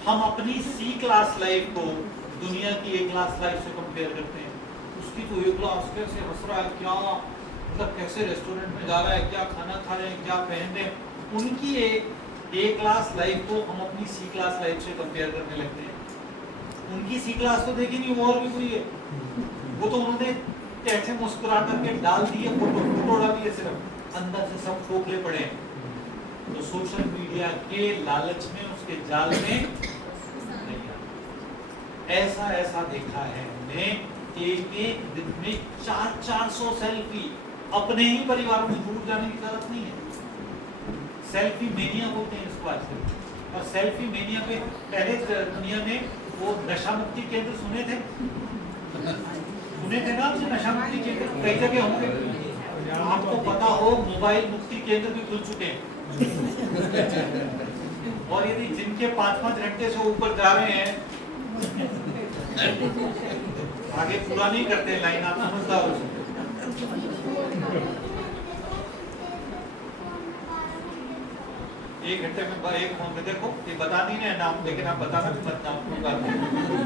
हम अपनी C क्लास लाइफ को दुनिया की A क्लास लाइफ से कंपेयर करते हैं। उसकी तो A क्लास कैसे हंस रहा है, क्या मतलब कैसे रेस्टोरेंट में जा रहा है, क्या खाना खा रहे हैं, क्या पहन रहे हैं। उनकी A क्लास लाइफ को हम अपनी C क्लास लाइफ से कंपेयर करने लगते हैं। उनकी C क्लास तो देखी नहीं, वो और भी बुरी है। वो तो उन्होंने कैसे मुस्कुरा करके डाल दिए, फोटो डाली है, सिर्फ अंदर से सब खोखले पड़े हैं। तो सोशल मीडिया के लालच में, उसके जाल में नहीं आ। ऐसा देखा है हमने, एक दिन में 400 सेल्फी। अपने ही परिवार में दूर जाने की जरूरत नहीं है। सेल्फी मेनिया बोलते हैं इसको आजकल। और सेल्फी मेनिया पे पहले दुनिया में वो नशा मुक्ति केंद्र सुने थे ना आपसे? नशा मुक्ति केंद्र कई जगह होंगे, आपको पता हो मोबाइल मुक्ति केंद्र भी खुल चुके हैं। और यदि जिनके 5-5 घंटे से ऊपर जा रहे हैं, आगे पूरा नहीं करते लाइन, आप समझदार हो। एक घंटे में एक फोन पे देखो, ये बता नहीं रहे नाम, लेकिन आप बताना भी मत नाम।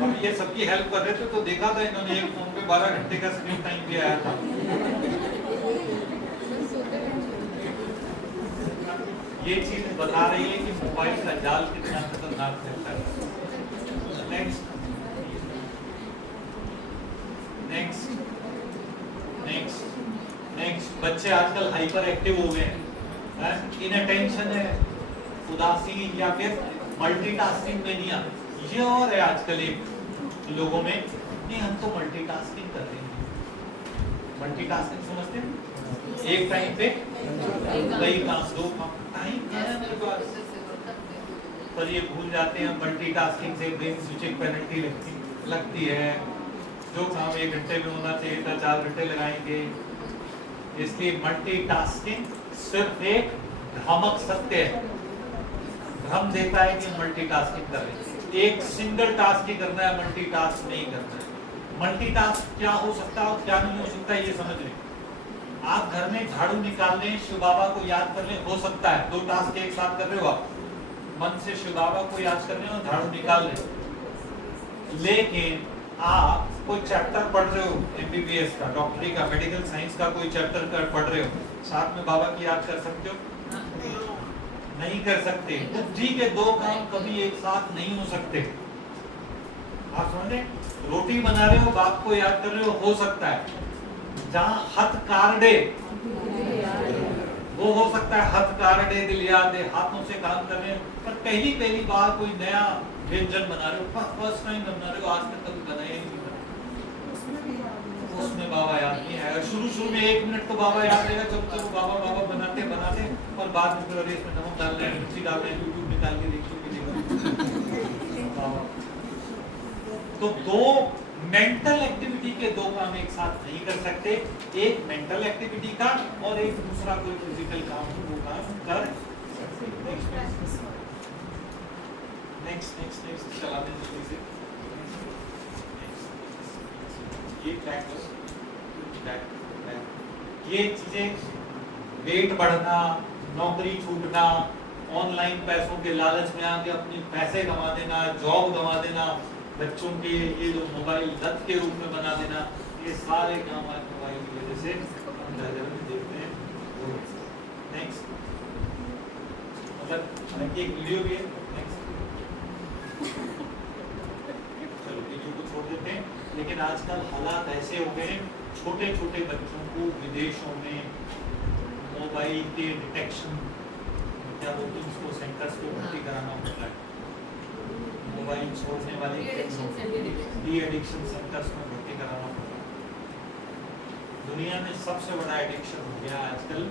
अब ये सबकी हेल्प कर रहे थे तो देखा था इन्होंने एक फोन पे 12 घंटे का स्क्रीन टाइम भी आया था। ये चीज बता रही है कि मोबाइल का जाल कितना खतरनाक रहता है। नेक्स्ट बच्चे आजकल हाइपर एक्टिव हो गए हैं, इनअटेंशन है, उदासीन या फिर मल्टीटास्किंग मेनिया, ये और है आजकल एक लोगों में। नहीं, हम तो मल्टीटास्किंग कर रहे हैं। मल्टीटास्किंग समझते हैं? एक टाइम पे कई काम, दो काम, टाइम है मेरे पास, पर ये भूल जाते हैं मल्टीटास्किंग से ब्रेन स्विचिंग पेनल्टी लगती है। जो काम 1 घंटे में होना चाहिए था 4 घंटे लगाएंगे। इसलिए मल्टीटास्किंग सिर्फ एक भ्रामक सत्य है, भ्रम देता है कि मल्टीटास्किंग कर रहे हैं। एक सिंगल टास्क ही करना है, मल्टीटास्क नहीं करना है। मल्टीटास्क क्या हो सकता है और क्या नहीं हो सकता है ये समझ लें। आप घर में झाड़ू निकाल लें, शिव बाबा को याद कर लें, हो सकता है 2 टास्क एक साथ कर रहे हो आप, मन से शिव बाबा को याद कर रहे हो, झाड़ू निकाल लें। लेकिन आप कोई चैप्टर पढ़ रहे हो एमबीबीएस का, डॉक्टरी का, मेडिकल साइंस का कोई चैप्टर पढ़ रहे हो, साथ में बाबा की याद कर सकते हो? नहीं कर सकते। बुद्धि के 2 काम कभी एक साथ नहीं हो सकते। आप समझे? रोटी बना रहे हो, बाप को याद कर रहे हो सकता है। जहां हथ कार्डे, वो हो सकता है हथ कार्डे दिल याद है, हाथों से काम कर रहे हो, पर पहली बार कोई नया व्यंजन बना रहे हो, फर्स्ट टाइम बना रहे हो, आज तक कभी बनाया ही नहीं, उसमें बाबा याद नहीं आएगा। शुरू में 1 मिनट तो बाबा याद रहेगा, जब तक बाबा बनाते और बाद में फिर इसमें नमक डाल रहे हैं, मिर्ची डाल रहे हैं, यूट्यूब निकाल के देखिए। तो 2 मेंटल एक्टिविटी के 2 काम एक साथ नहीं कर सकते। एक मेंटल एक्टिविटी का और एक दूसरा कोई फिजिकल काम, वो काम कर सकते। नेक्स्ट चला दें से ये चीजें, वेट बढ़ना, नौकरी छूटना, ऑनलाइन पैसों के लालच में आके अपने पैसे गंवा देना, जॉब गंवा देना, बच्चों के ये जो मोबाइल लत के रूप में बना देना, ये सारे काम आज मोबाइल की वजह से हम नजर में देखते हैं। नेक्स्ट, मतलब एक वीडियो भी है। चलो वीडियो को छोड़ देते हैं। लेकिन आजकल हालात ऐसे हो गए हैं, छोटे छोटे बच्चों को विदेशों में मोबाइल के डिटेक्शन, क्या बोलते हैं उसको, सेंटर्स पे भर्ती कराना होता है। मोबाइल छोड़ने वाले डी एडिक्शन सेंटर्स में भर्ती कराना पड़ता है। दुनिया में सबसे बड़ा एडिक्शन हो गया आजकल।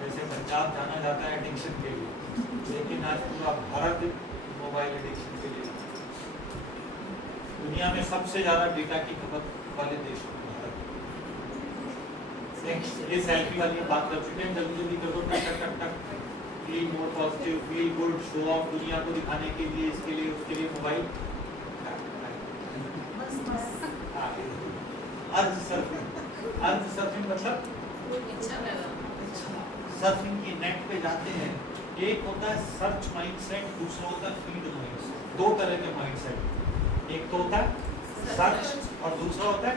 जैसे पंजाब जाना जाता है एडिक्शन के लिए, लेकिन आज पूरा भारत मोबाइल एडिक्शन के लिए। दुनिया में सबसे ज्यादा डेटा की खपत वाले देश भारत। ये सेल्फी वाली बात कर चुके हैं, जल्दी जल्दी कर दो, टक टक टक टक। Feel more positive, feel good, show off दुनिया को दिखाने के लिए, इसके लिए उसके लिए मोबाइल। अर्ज सर्फिंग मतलब सर्फिंग की नेट पे जाते हैं। एक होता है सर्च माइंडसेट, दूसरा होता है फीड माइंडसेट। 2 तरह के माइंडसेट, एक तो होता है सर्च और दूसरा होता है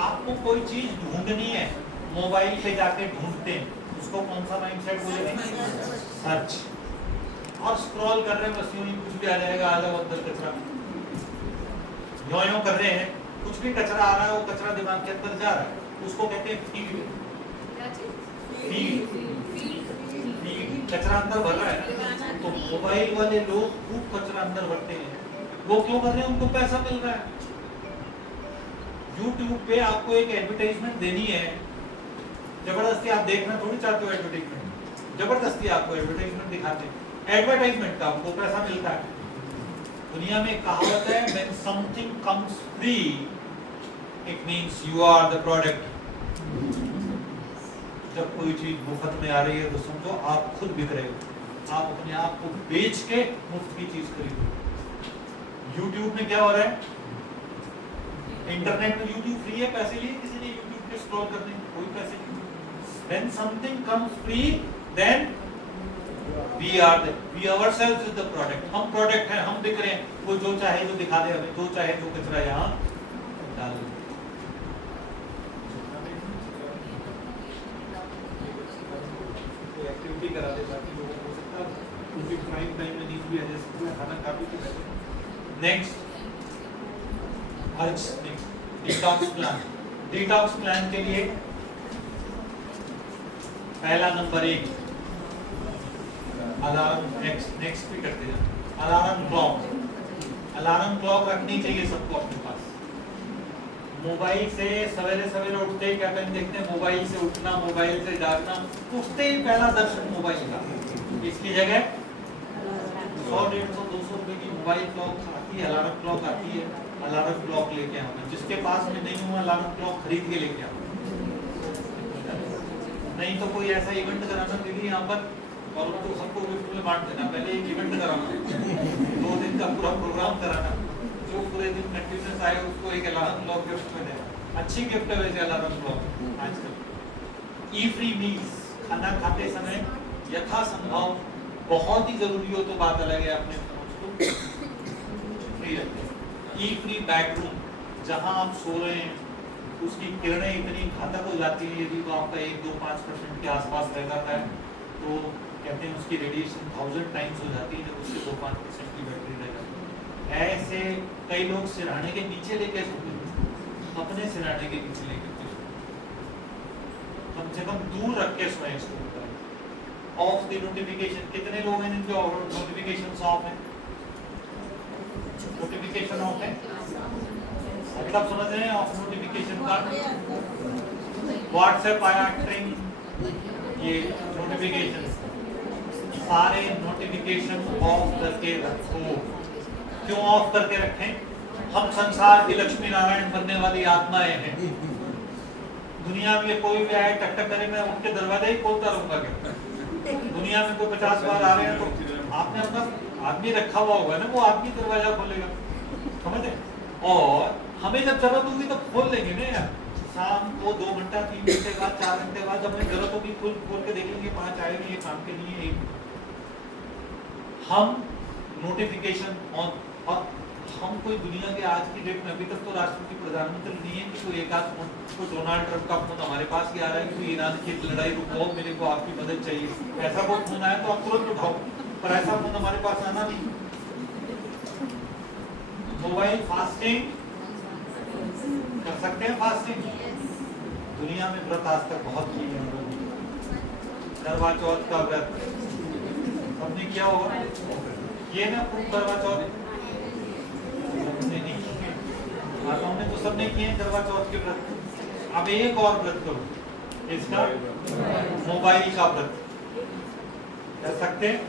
आपको कोई चीज ढूंढनी है, मोबाइल पे जाके ढूंढते हैं, उसको कौन सा माइंडसेट बोलेंगे? सर्च। और स्क्रॉल कर रहे हैं, बस यूं ही कुछ भी आ जाएगा, आ जाओ अंदर कचरा, यूं कर रहे हैं, कुछ भी कचरा आ रहा है, वो कचरा दिमाग के अंदर जा रहा है, उसको कहते हैं फीड। कचरा अंदर भर रहा है। तो मोबाइल वाले लोग खूब कचरा अंदर भरते हैं। वो क्यों कर रहे हैं? उनको पैसा मिल रहा है। YouTube पे आपको एक एडवर्टाइजमेंट देनी है, जबरदस्ती आप देखना थोड़ी चाहते हो एडवर्टाइजमेंट, जबरदस्ती आपको एडवर्टाइजमेंट दिखाते हैं, एडवर्टाइजमेंट का उनको पैसा मिलता है। दुनिया में कहावत है, when something comes free it means you are the product। जब कोई चीज मुफ्त में आ रही है तो समझो आप खुद बिक रहे हो, आप अपने आप को बेच के मुफ्त की चीज खरीदो। YouTube में क्या हो रहा है? इंटरनेट में YouTube फ्री है, पैसे लिए किसी ने YouTube पे स्क्रॉल करने, कोई पैसे नहीं। When something comes free, then we ourselves is the product। हम प्रोडक्ट हैं, हम बिक रहे हैं। वो जो चाहे जो दिखा दे हमें, जो चाहे जो कचरा यहाँ डाल दे। एक्टिविटी करा दे ताकि लोगों को सकता है, क्योंकि प्राइम टाइम में नींद भी आ जा सकती है, खाना खा भी तो सकते। Next detox plan. Detox plan के लिए पहला नंबर 1 अलार्म, नेक्स्ट भी करते हैं। अलार्म क्लॉक रखनी चाहिए सबको अपने पास। मोबाइल से सवेरे सवेरे उठते ही क्या करें, देखते हैं मोबाइल से उठना, मोबाइल से जागना, उठते ही पहला दर्शन मोबाइल का। इसकी जगह 100, 150, 200 रुपए की मोबाइल क्लॉक आती है, अलार्म क्लॉक आती है, अलार्म क्लॉक लेके आना। जिसके पास में नहीं हुआ अलार्म क्लॉक खरीद के लेके आना। नहीं तो कोई ऐसा इवेंट कराना दीदी यहाँ पर, और उनको सबको गिफ्ट में बांट देना। पहले एक इवेंट कराना, 2 दिन का पूरा प्रोग्राम कराना, जो पूरे दिन कंटिन्यूस आए उसको एक अलार्म क्लॉक गिफ्ट में देना। अच्छी गिफ्ट है वैसे अलार्म क्लॉक आजकल। ई फ्री मील्स, खाना खाते समय यथासंभव, बहुत ही जरूरी हो तो बात अलग है, अपने फोन को फ्री रखें। ई फ्री बेडरूम, जहां आप सो रहे हैं उसकी किरणें इतनी घातक हो जाती है, यदि वो आपका 1, 2, 5% के आसपास रह जाता है तो कहते हैं उसकी रेडिएशन 1000 टाइम्स हो जाती है, जब उससे 2-5% की बैटरी रह जाती है। ऐसे कई लोग सिरहाने के नीचे लेके सोते हैं, अपने सिरहाने के नीचे लेके सोते, कम से कम दूर रख के सोएं इसको। ऑफ द नोटिफिकेशन, कितने लोग हैं जिनके नोटिफिकेशन ऑफ है? नोटिफिकेशन ऑफ है, अभी आप समझ रहे हैं ऑफ नोटिफिकेशन का। व्हाट्सएप आया ट्रिंग, ये नोटिफिकेशन, सारे नोटिफिकेशन ऑफ करके रखो। क्यों ऑफ करके रखें? हम संसार की लक्ष्मी नारायण बनने वाली आत्माएं हैं। दुनिया में कोई भी आए टक टक करे, मैं उनके दरवाजे ही खोलता रहूंगा क्या? दुनिया में कोई 50 बार आ रहे हैं तो आपने अपना आदमी रखा हुआ होगा ना, वो आदमी दरवाजा खोलेगा, समझे? और हमें जब जरूरत होगी तो खोल लेंगे ना यार। शाम को 2 घंटा, 3 घंटे बाद, 4 घंटे बाद जब हमें जरूरत होगी खोल के देखेंगे 5 आए नहीं, ये काम के लिए एक। हम नोटिफिकेशन ऑन, और हम कोई दुनिया के आज की डेट में अभी तक तो राष्ट्रपति प्रधानमंत्री नहीं है कि कोई एक आध फोन, कोई डोनाल्ड ट्रंप का फोन हमारे पास ही आ रहा है कि ईरान की लड़ाई रुको, मेरे को आपकी मदद चाहिए, ऐसा कोई फोन आया तो आप तुरंत उठाओ, पर ऐसा फोन हमारे पास आना नहीं। मोबाइल फास्टिंग कर सकते हैं, फास्टिंग दुनिया में व्रत आज तक बहुत किए हैं लोगों ने। करवा चौथ का व्रत सबने किया होगा, ये ना करवा चौथ सबने नहीं किए, ने तो सबने किए हैं करवा चौथ के व्रत। अब एक और व्रत करो, इसका मोबाइल का व्रत कर सकते हैं।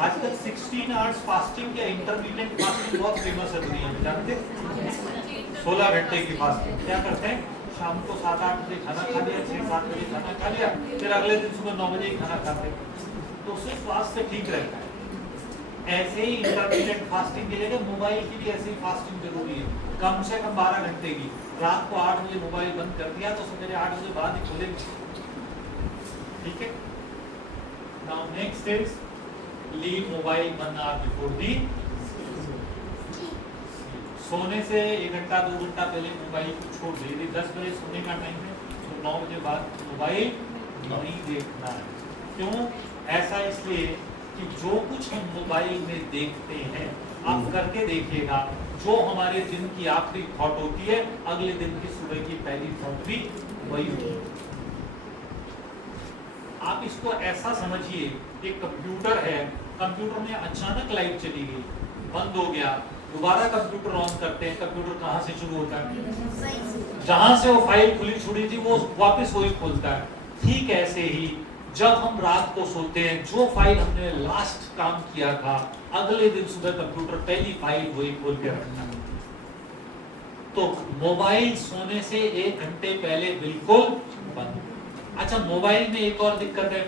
आजकल 16 आवर्स फास्टिंग या इंटरमीडिएट फास्टिंग बहुत फेमस है दुनिया में, जानते हैं? 16 घंटे की फास्टिंग। क्या करते हैं? शाम को 7-8 बजे खाना खा लिया, 6-7 बजे खाना खा लिया, फिर अगले दिन सुबह 9 बजे ही खाना खाते हैं, तो उससे स्वास्थ्य ठीक रहता है। ऐसे ही इंटरमीडिएट फास्टिंग के लिए मोबाइल की भी ऐसी फास्टिंग जरूरी है, कम से कम 12 घंटे की। रात को 8 बजे मोबाइल बंद कर दिया तो सवेरे 8 बजे बाद ही खोलेंगे, ठीक है? Now next is leave mobile 1 hour before the. सोने से 1 घंटा 2 घंटा पहले मोबाइल को छोड़ दे। यदि 10 बजे सोने का टाइम है तो 9 बजे बाद मोबाइल नहीं देखना है। क्यों ऐसा? इसलिए कि जो कुछ हम मोबाइल में देखते हैं, आप करके देखिएगा, जो हमारे दिन की आखिरी थॉट होती है, अगले दिन की सुबह की पहली थॉट भी वही होती है। आप इसको ऐसा समझिए, एक कंप्यूटर है, कंप्यूटर में अचानक लाइट चली गई, बंद हो गया, दोबारा कंप्यूटर ऑन करते हैं, कंप्यूटर कहाँ से शुरू होता है? जहां से वो फाइल खुली छुड़ी थी वो वापस वही खोलता है। ठीक ऐसे ही जब हम रात को सोते हैं, जो फाइल हमने लास्ट काम किया था, अगले दिन सुबह कंप्यूटर पहली फाइल वही खोल के रखता है। तो मोबाइल सोने से 1 घंटे पहले बिल्कुल बंद। अच्छा, मोबाइल में एक और दिक्कत है,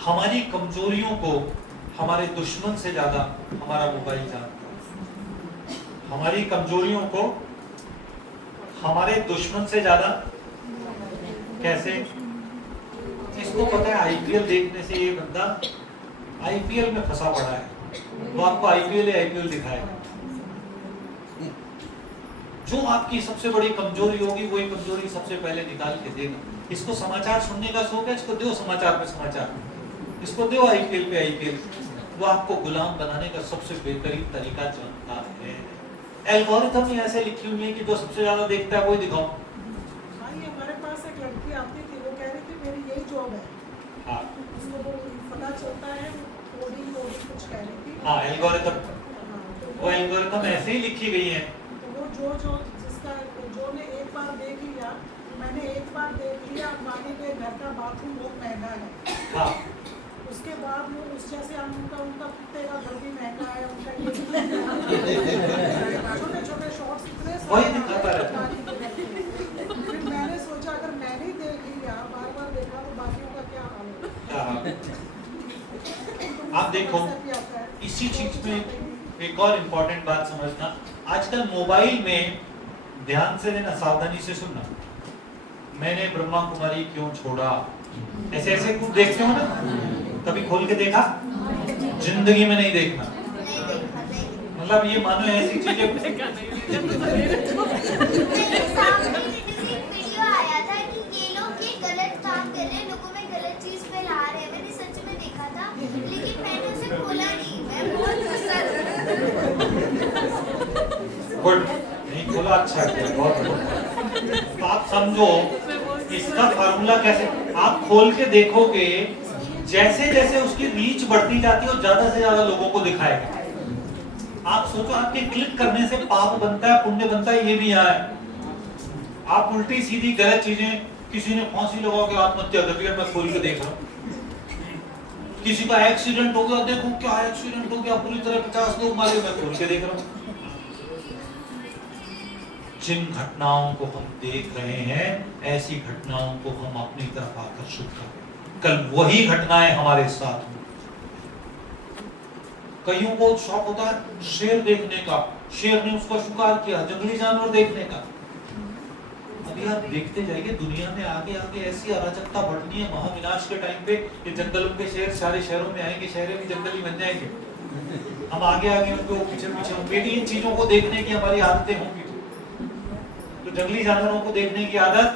हमारी कमजोरियों को हमारे दुश्मन से ज्यादा हमारा मोबाइल जानता है। हमारी कमजोरियों को हमारे दुश्मन से ज्यादा कैसे? इसको पता है, आईपीएल देखने से ये बंदा आईपीएल में फंसा पड़ा है, तो आपको आईपीएल दिखाएगा। जो आपकी सबसे बड़ी कमजोरी होगी वही कमजोरी सबसे पहले निकाल के देगा। इसको समाचार सुनने का शौक है, इसको दो समाचार पे समाचार, इसको दो आईपीएल पे आईपीएल। वो आपको गुलाम बनाने का सबसे बेहतरीन तरीका जानता है। एल्गोरिथम ही ऐसे लिखी हुई है कि जो सबसे ज्यादा देखता है वही दिखाओ। हाँ, ये हमारे पास एक लड़की आती थी, वो कह रही थी मेरी यही जॉब है, हाँ उसको वो पता चलता है, कोडिंग कुछ कह रही थी। हाँ, एल्गोरिथम, हाँ, तो वो एल्गोरिथम ऐसे ही लिखी गई है। तो वो जो जिसका जो ने एक बार देख लिया, मैंने एक बार देख लिया, मानी के घर का बाथरूम बहुत महंगा है, हाँ उसके बाद वो उस जैसे हम उनका कुत्ते का घर भी महंगा है, उनका ये भी महंगा है, छोटे छोटे शॉर्ट्स इतने वही दिखाता रहता है। फिर मैंने सोचा अगर मैंने ही देख लिया, बार बार देखा, तो बाकियों का क्या हाल होगा। हाँ। आप देखो, इसी चीज में एक और इम्पोर्टेंट बात समझना, आजकल मोबाइल में ध्यान से देना, सावधानी से सुनना, मैंने ब्रह्मा कुमारी क्यों छोड़ा, ऐसे ऐसे कुछ देखते हो ना, कभी खोल के देखा? जिंदगी में नहीं देखना। मतलब ये मानो ऐसी चीजें वीडियो आया था कि ये लोग ये गलत काम कर रहे हैं, लोगों में गलत चीज फैला रहे हैं, मैंने सच में देखा था, लेकिन मैंने उसे खोला नहीं, मैं बहुत गुस्सा गुड नहीं खोला, अच्छा किया, बहुत गुड। तो आप समझो इसका फार्मूला कैसे, आप खोल के देखोगे, जैसे जैसे उसकी रीच बढ़ती जाती है, ज्यादा से ज्यादा लोगों को दिखाएगा। आप सोचो, आपके क्लिक करने से पाप बनता है, पुण्य बनता है, ये भी यहाँ है। आप उल्टी सीधी गलत चीजें, किसी ने फांसी लगा के आत्महत्या कर लिया, मैं खोल के देख रहा हूँ। किसी का एक्सीडेंट हो गया, देखो क्या एक्सीडेंट हो गया, पूरी तरह 50 लोग मारे, मैं खोल के देख रहा हूँ। जिन घटनाओं को हम देख रहे हैं, ऐसी घटनाओं को हम अपनी तरफ आकर्षित करें, कल वही घटनाएं हमारे साथ हों। कईयों को शौक होता है शेर देखने का, शेर ने उसका शिकार किया, जंगली जानवर देखने का। अभी आप देखते जाइए, दुनिया में आगे आगे ऐसी अराजकता बढ़नी है, महाविनाश के टाइम पे ये जंगलों के शेर सारे शहरों में आएंगे, शहर भी जंगली बन जाएंगे, हम आगे आगे उनको पीछे पीछे होंगे। इन चीजों को देखने की हमारी आदतें होंगी, तो जंगली जानवरों को देखने की आदत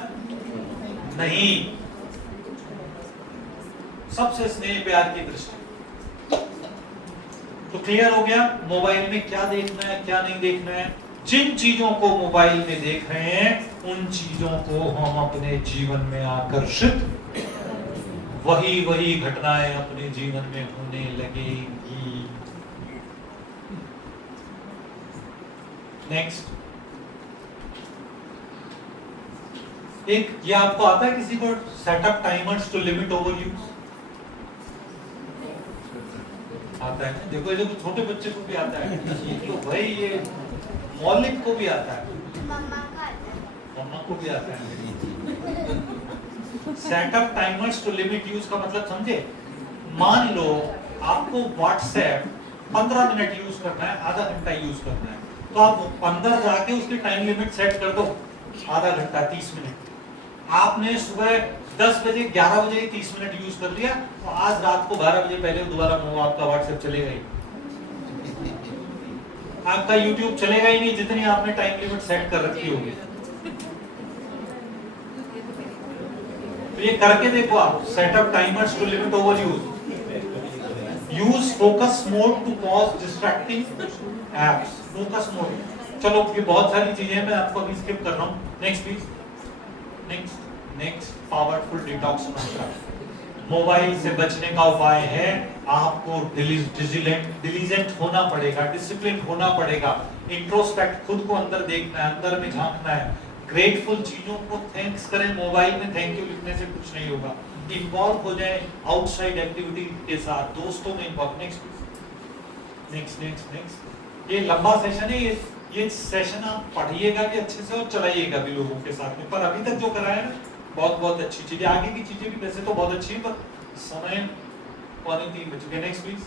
नहीं। सबसे स्नेह प्यार की दृष्टि। तो क्लियर हो गया मोबाइल में क्या देखना है, क्या नहीं देखना है। जिन चीजों को मोबाइल में देख रहे हैं, उन चीजों को हम अपने जीवन में आकर्षित, वही वही घटनाएं अपने जीवन में होने लगेंगी। नेक्स्ट, एक ये आपको आता है किसी को, set up timers to limit overuse, आता है ना? देखो ये तो छोटे बच्चे को भी आता है, तो भाई ये मौलिक को भी आता है, मम्मा को भी आता है। Set up timers to limit use का मतलब समझे? मान लो आपको व्हाट्सएप 15 मिनट यूज करना है, आधा घंटा यूज करना है, तो आप अंदर जाके उसकी टाइम लिमिट सेट कर दो, आधा घंटा 30 मिनट। आपने सुबह 10 बजे 11 बजे 30 मिनट यूज कर लिया, तो आज रात को 12 बजे पहले दोबारा आपका व्हाट्सएप चलेगा ही, आपका यूट्यूब चलेगा ही नहीं, जितनी आपने टाइम लिमिट सेट कर रखी होगी। तो ये करके देखो आप, set up timers to limit overuse focus mode to pause distracting apps, focus mode. चलो ये बहुत सारी चीजें हैं, मैं आपको अभी स्किप कर रहा हूं। Next please, next powerful detox मंत्र। मोबाइल से बचने का उपाय है, आपको डिलीजेंट होना पड़ेगा, डिसिप्लिन होना पड़ेगा, इंट्रोस्पेक्ट, खुद को अंदर देखना है, अंदर में झांकना है, ग्रेटफुल चीजों को थैंक्स करें। मोबाइल में थैंक यू लिखने से कुछ नहीं होगा, इन्वॉल्व हो जाए आउटसाइड एक्टिविटी के साथ, दोस्तों में इन्वॉल्व। नेक्स्ट, ये लंबा सेशन है, ये सेशन आप पढ़िएगा भी अच्छे से और चलाइएगा भी लोगों के साथ में। पर अभी तक जो कराया ना, बहुत अच्छी चीजें, आगे की चीजें भी वैसे तो बहुत अच्छी है, पर समय 3:15 बज चुके। Next please.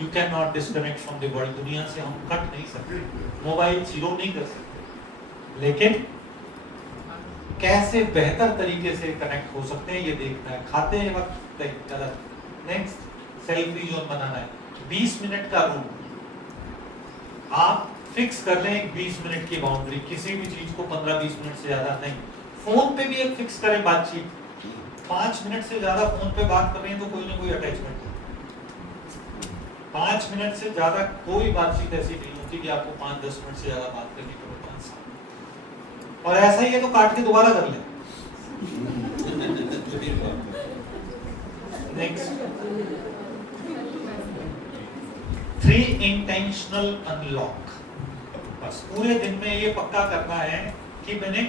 You can not disconnect from the world, दुनिया से हम कट नहीं सकते, मोबाइल जीरो नहीं कर सकते, लेकिन कैसे बेहतर तरीके से कनेक्ट हो सकते हैं ये देखना है। खाते वक्त गलत। नेक्स्ट, सेल्फ फ्री जोन बनाना है, 20 मिनट का रूल आप फिक्स कर लें, एक 20 मिनट की बाउंड्री, किसी भी चीज को 15-20 मिनट से ज्यादा नहीं। फोन पे भी एक फिक्स करें बातचीत, 5 मिनट से ज्यादा फोन पे बात कर रहे हैं तो कोई ना कोई अटैचमेंट है। 5 मिनट से ज्यादा कोई बातचीत ऐसी नहीं होती कि आपको 5-10 मिनट से ज्यादा बात करनी पड़े 5 साल। और ऐसा ही है तो काट के दोबारा कर ले। Next 3 intentional unlock. बस पूरे दिन में ये पक्का करना है कि मैंने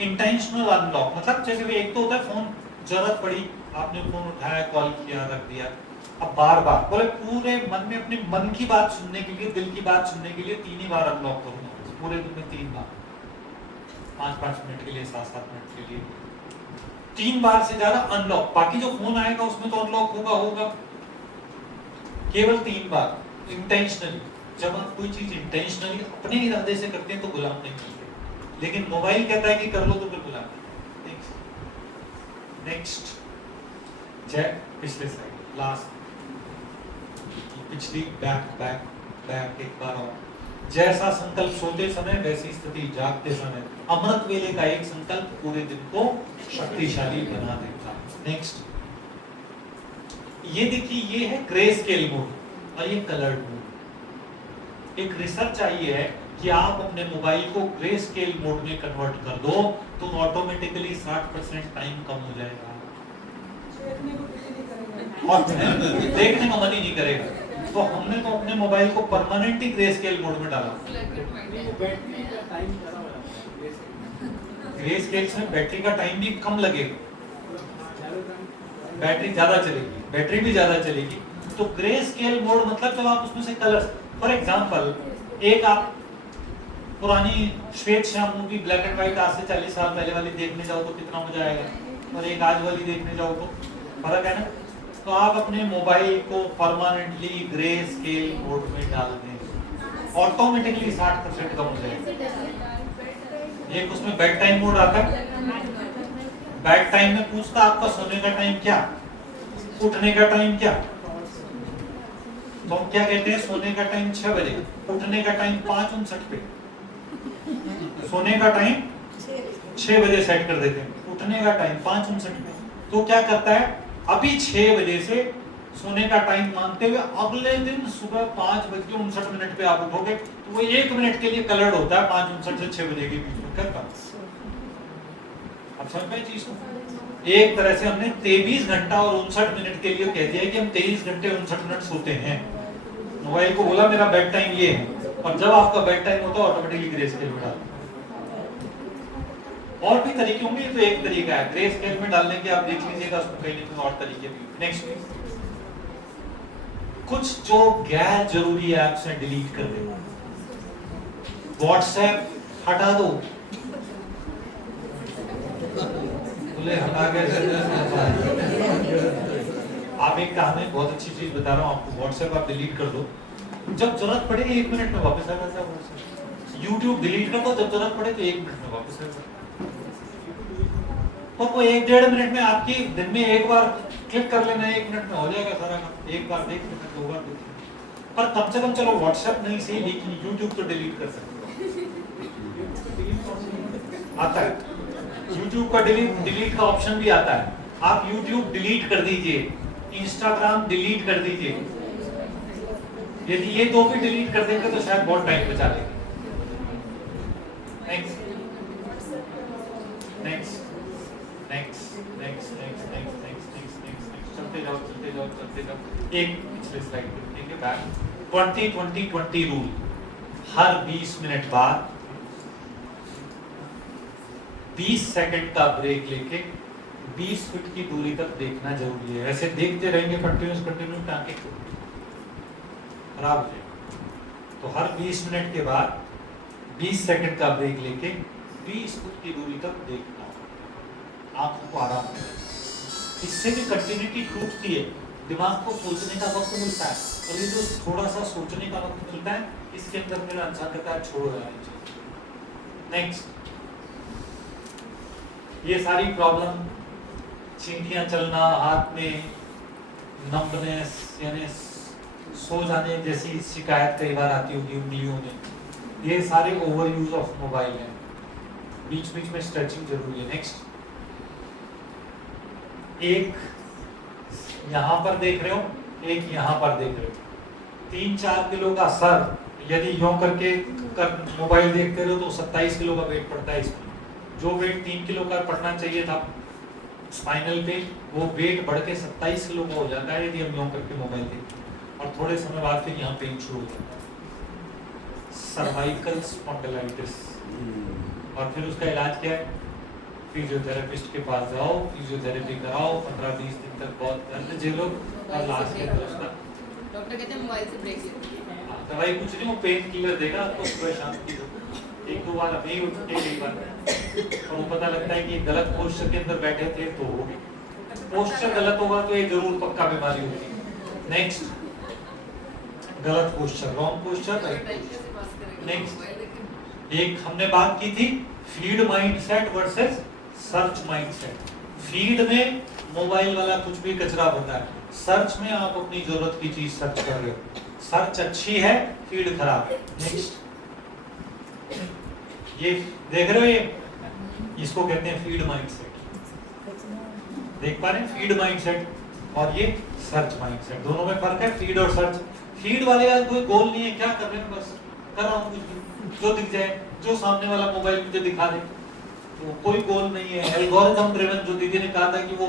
इंटेंशनल अनलॉक, मतलब जैसे भी एक तो होता है फोन जरूरत पड़ी, आपने फोन उठाया, कॉल किया, रख दिया, अब बार बार बोले पूरे मन में अपने मन की बात सुनने के लिए, दिल की बात सुनने के लिए 3 ही बार अनलॉक करूंगा पूरे दिन में, 3 बार, 5-5 मिनट के लिए, 7-7 मिनट के लिए, 3 बार से ज्यादा अनलॉक। बाकी जो फोन आएगा उसमें तो अनलॉक होगा, केवल 3 बार इंटेंशनली। जब आप कोई चीज इंटेंशनली अपने इरादे से करते हैं तो गुलाम नहीं मिलते, लेकिन मोबाइल कहता है कि कर लो तो फिर गुलाम। नेक्स्ट जय पिछले स्लाइड, लास्ट पिछली, बैक एक बार और। जैसा संकल्प सोते समय वैसी स्थिति जागते समय, अमृत वेले का एक संकल्प पूरे दिन को शक्तिशाली बना देता है। नेक्स्ट ये देखिए, ये है ग्रे स्केल मोड और ये कलर्ड मोड। एक रिसर्च आई है कि आप अपने मोबाइल को ग्रे स्केल मोड में कन्वर्ट कर दो तो ऑटोमेटिकली 60% टाइम कम हो जाएगा और देखने का मन ही नहीं करेगा। तो हमने तो अपने मोबाइल को परमानेंटली ग्रे स्केल मोड में डाला। ग्रे स्केल में बैटरी का टाइम भी कम लगेगा, बैटरी ज्यादा चलेगी, बैटरी भी ज्यादा चलेगी। तो ग्रे स्केल मोड मतलब जब आप उसमें से कलर्स, फॉर एग्जांपल एक आप पुरानी श्वेत Shyam movie black and white आज से 40 साल पहले वाली देखने जाओ तो कितना मजा आएगा, और एक आज वाली देखने जाओ तो फर्क है ना। तो आप अपने मोबाइल को परमानेंटली ग्रे स्केल मोड में डाल दें, ऑटोमेटिकली 60% कम हो जाएगा। एक उसमें बेड टाइम मोड आता है, बेड टाइम में पूछता आपका सोने का टाइम क्या, उठने का टाइम क्या, तो हम क्या कहते हैं, सोने का टाइम 6 बजे, उठने का टाइम 5:59 पे, सोने का टाइम 6 बजे सेट कर देते हैं, उठने का टाइम 5:59 पे। तो क्या करता है, अभी 6 बजे से सोने का टाइम मानते हुए अगले दिन सुबह 5:59 पे आप उठोगे तो वो 1 मिनट के लिए कलर्ड होता है 5:59 से 6 बजे के बीच में करता। अब समझ में चीज को, एक तरह से हमने 23 घंटा और 59 मिनट के लिए कह दिया कि हम 23 घंटे 59 मिनट सोते हैं। मोबाइल को बोला मेरा बेड टाइम ये है, और जब आपका बेड टाइम होता है ऑटोमेटिकली ग्रे स्केल में डाल। और भी तरीके होंगे, ये तो एक तरीका है ग्रे स्केल में डालने के, आप देख लीजिएगा उसमें कहीं ना और तरीके भी। नेक्स्ट, कुछ जो गैर जरूरी ऐप्स हैं डिलीट कर दो। व्हाट्सएप हटा दो, बोले हटा के आप एक काम है, बहुत अच्छी चीज बता रहा हूँ आपको, व्हाट्सएप आप डिलीट कर दो, जब जरूरत पड़े 1 मिनट में वापस आ जाता है व्हाट्सएप। यूट्यूब डिलीट कर दो, जब जरूरत पड़े तो 1 मिनट में वापस आ जाता है। तो वो 1-1.5 मिनट में आपकी दिन में एक बार क्लिक कर लेना, 1 मिनट में हो जाएगा सारा काम। एक बार देख लेना, 2 बार देख लेना, पर कम से कम चलो व्हाट्सएप नहीं सही, लेकिन यूट्यूब तो डिलीट कर सकते हो, आता है यूट्यूब का डिलीट का ऑप्शन भी आता है। आप यूट्यूब डिलीट कर दीजिए, इंस्टाग्राम डिलीट कर दीजिए। यदि ये 2 भी डिलीट कर देंगे तो शायद बहुत टाइम बचा लेंगे। Next next next next next next next next चलते जाओ चलते जाओ चलते जाओ। एक पिछले स्लाइड पे ठीक है, बैक 20-20-20 रूल। हर 20 मिनट बाद 20 सेकंड का ब्रेक लेके 20 फीट की दूरी तक देखना जरूरी है। ऐसे देखते रहेंगे कंटिन्यूस टांके खराब हो जाएगा। तो हर 20 मिनट के बाद 20 सेकंड का ब्रेक लेके 20 फीट की दूरी तक देखना, आंखों को आराम मिलेगा। इससे भी कंटिन्यूटी टूटती है, दिमाग को सोचने का वक्त मिलता है, और ये जो थोड़ा सा सोचने का वक्त मिलता है इसके अंदर मेरा इंसान कहता है छोड़ रहा है। नेक्स्ट, ये सारी प्रॉब्लम, चींटियां चलना, हाथ में नंबनेस यानी सो जाने जैसी शिकायत कई बार आती होगी उंगलियों में, ये सारे ओवर यूज ऑफ मोबाइल है। बीच बीच में स्ट्रेचिंग जरूरी है। नेक्स्ट, एक यहां पर देख रहे हो, एक यहां पर देख रहे हो, 3-4 किलो का सर यदि यूं करके मोबाइल देखते रहो तो 27 किलो का वेट पड़ता है इसमें। जो वेट 3 किलो का पड़ना चाहिए था स्पाइनल पे वो वेट बढ़ के 27 किलो का हो जाता है यदि हम यूं करके मोबाइल देखें, और थोड़े समय बाद फिर यहाँ पेन शुरू हो जाता है, सर्वाइकल स्पॉन्डिलाइटिस। और फिर उसका इलाज क्या है? फिजियोथेरेपिस्ट के पास जाओ, फिजियोथेरेपी कराओ, 15-20 दिन तक बहुत दर्द झेलो और लास्ट के अंदर उसका डॉक्टर कहते हैं मोबाइल से ब्रेक ले। दवाई कुछ नहीं, वो पेन किलर देगा आपको, सुबह शांति दो, 1-2 बार अभी उठ के एक बार, और वो पता लगता है कि गलत पोस्चर के अंदर बैठे थे तो हो गई। पोस्चर गलत होगा तो ये जरूर पक्का बीमारी होगी। नेक्स्ट, गलत posture, wrong posture, right. Next, एक हमने बात की थी feed mindset versus search mindset. Feed में मोबाइल वाला कुछ भी कचरा भरता है, सर्च में आप अपनी जरूरत की चीज सर्च कर रहे हो। सर्च अच्छी है, फीड खराब है। नेक्स्ट, ये देख रहे हो, ये इसको कहते हैं फीड माइंडसेट। देख पा रहे हैं, फीड माइंडसेट और ये सर्च माइंडसेट, दोनों में फर्क है। फीड और सर्च, फीड वाले का कोई गोल नहीं है, क्या कर रहे हैं, बस कर रहा हूँ कुछ भी, जो दिख जाए, जो सामने वाला मोबाइल मुझे दिखा दे, तो कोई गोल नहीं है। एल्गोरिथम ड्रिवन, जो दीदी ने कहा था कि वो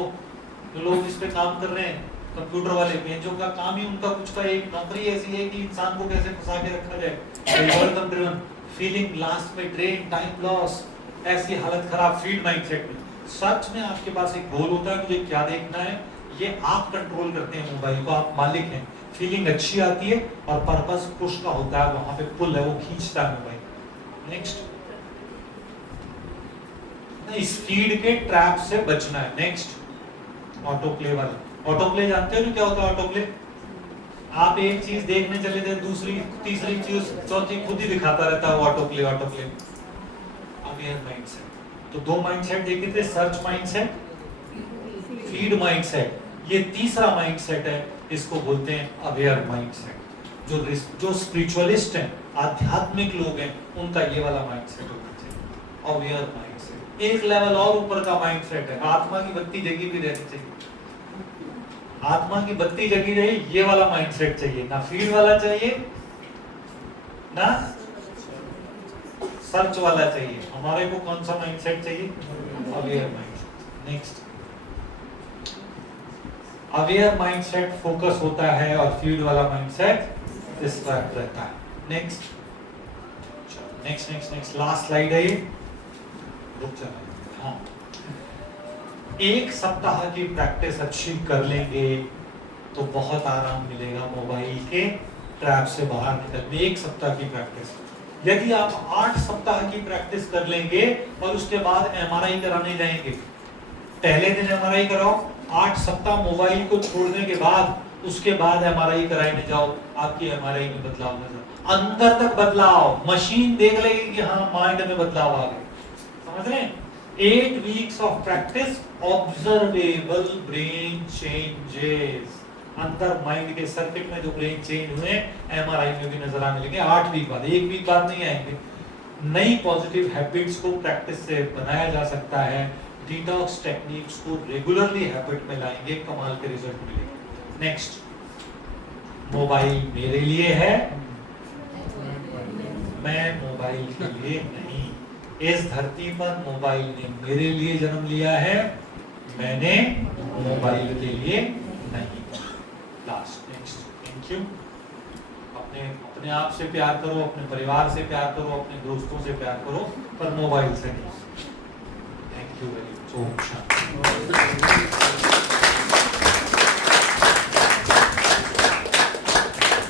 जो लोग इस पे काम कर रहे हैं, कंप्यूटर वाले पेजों का काम ही उनका कुछ का एक नौकरी ऐसी है कि इंसान को कैसे फंसा के रखा जाए। एल्गोरिथम ड्रिवन, फीलिंग लास्ट में ड्रेन, टाइम लॉस, ऐसी हालत खराब फीड माइंडसेट में। सर्च में आपके पास एक गोल होता है, मुझे क्या देखना है, ये आप कंट्रोल करते हैं मोबाइल को, आप मालिक हैं। फीलिंग अच्छी आती है और पर्पस पुश का होता है, वहां पे पुल है, वो खींचता है मोबाइल। नेक्स्ट, इस फीड के ट्रैप से बचना है। नेक्स्ट, ऑटो प्ले वाला। ऑटो प्ले जानते हो क्या होता है? ऑटो प्ले, आप एक चीज देखने चले थे, दूसरी तीसरी चीज चौथी खुद ही दिखाता रहता है, auto play. Auto play aware mindset. तो दो माइंडसेट देखे थे, सर्च माइंडसेट, फीड माइंडसेट। ये तीसरा माइंडसेट है, इसको बोलते हैं अवेयर माइंडसेट। जो स्पिरिचुअलिस्ट हैं, आध्यात्मिक लोग हैं, उनका ये वाला माइंडसेट होना चाहिए, अवेयर माइंडसेट। एक लेवल और ऊपर का माइंडसेट है, आत्मा की बत्ती जगी भी रहनी चाहिए, आत्मा की बत्ती जगी रही, ये वाला माइंडसेट चाहिए। ना फीड वाला चाहिए, ना सर्च वाला चाहिए। हमारे को कौन सा माइंडसेट चाहिए? Aware mindset. Next, aware mindset focus होता है और फीड वाला माइंडसेट डिस्ट्रैक्ट रहता है। Next next next next last slide है ये, रुक जाए। हाँ, एक सप्ताह की प्रैक्टिस अच्छी कर लेंगे तो बहुत आराम मिलेगा मोबाइल के ट्रैप से बाहर निकलने। एक सप्ताह की प्रैक्टिस, यदि आप 8 सप्ताह की प्रैक्टिस कर लेंगे और उसके बाद एमआरआई कराने जाएंगे, पहले दिन एमआरआई कराओ, 8 सप्ताह मोबाइल को छोड़ने के बाद उसके बाद एमआरआई कराने जाओ, आपकी एमआरआई में बदलाव नजर, अंदर तक बदलाव, मशीन देख लेगी कि हाँ माइंड में बदलाव आ गए। समझ रहे हैं? 8 weeks of practice, observable brain changes। अंदर माइंड के सर्किट में जो ब्रेन चेंज हुए एमआरआई में भी नजर आने लगे 8 वीक बाद। 1 वीक बाद नहीं आएंगे। नई पॉजिटिव हैबिट्स को प्रैक्टिस से बनाया जा सकता है। डिटॉक्स टेक्निक्स को रेगुलरली हैबिट में लाएंगे, कमाल के रिजल्ट मिलेंगे। नेक्स्ट, मोबाइल मेरे लिए है, मैं मोबाइल के लिए नहीं। इस धरती पर मोबाइल ने मेरे लिए जन्म लिया है, मैंने मोबाइल के लिए नहीं। Last, next, thank you. अपने आप से प्यार करो, अपने परिवार से प्यार करो, अपने दोस्तों से प्यार करो, पर मोबाइल से नहीं। Thank you very much.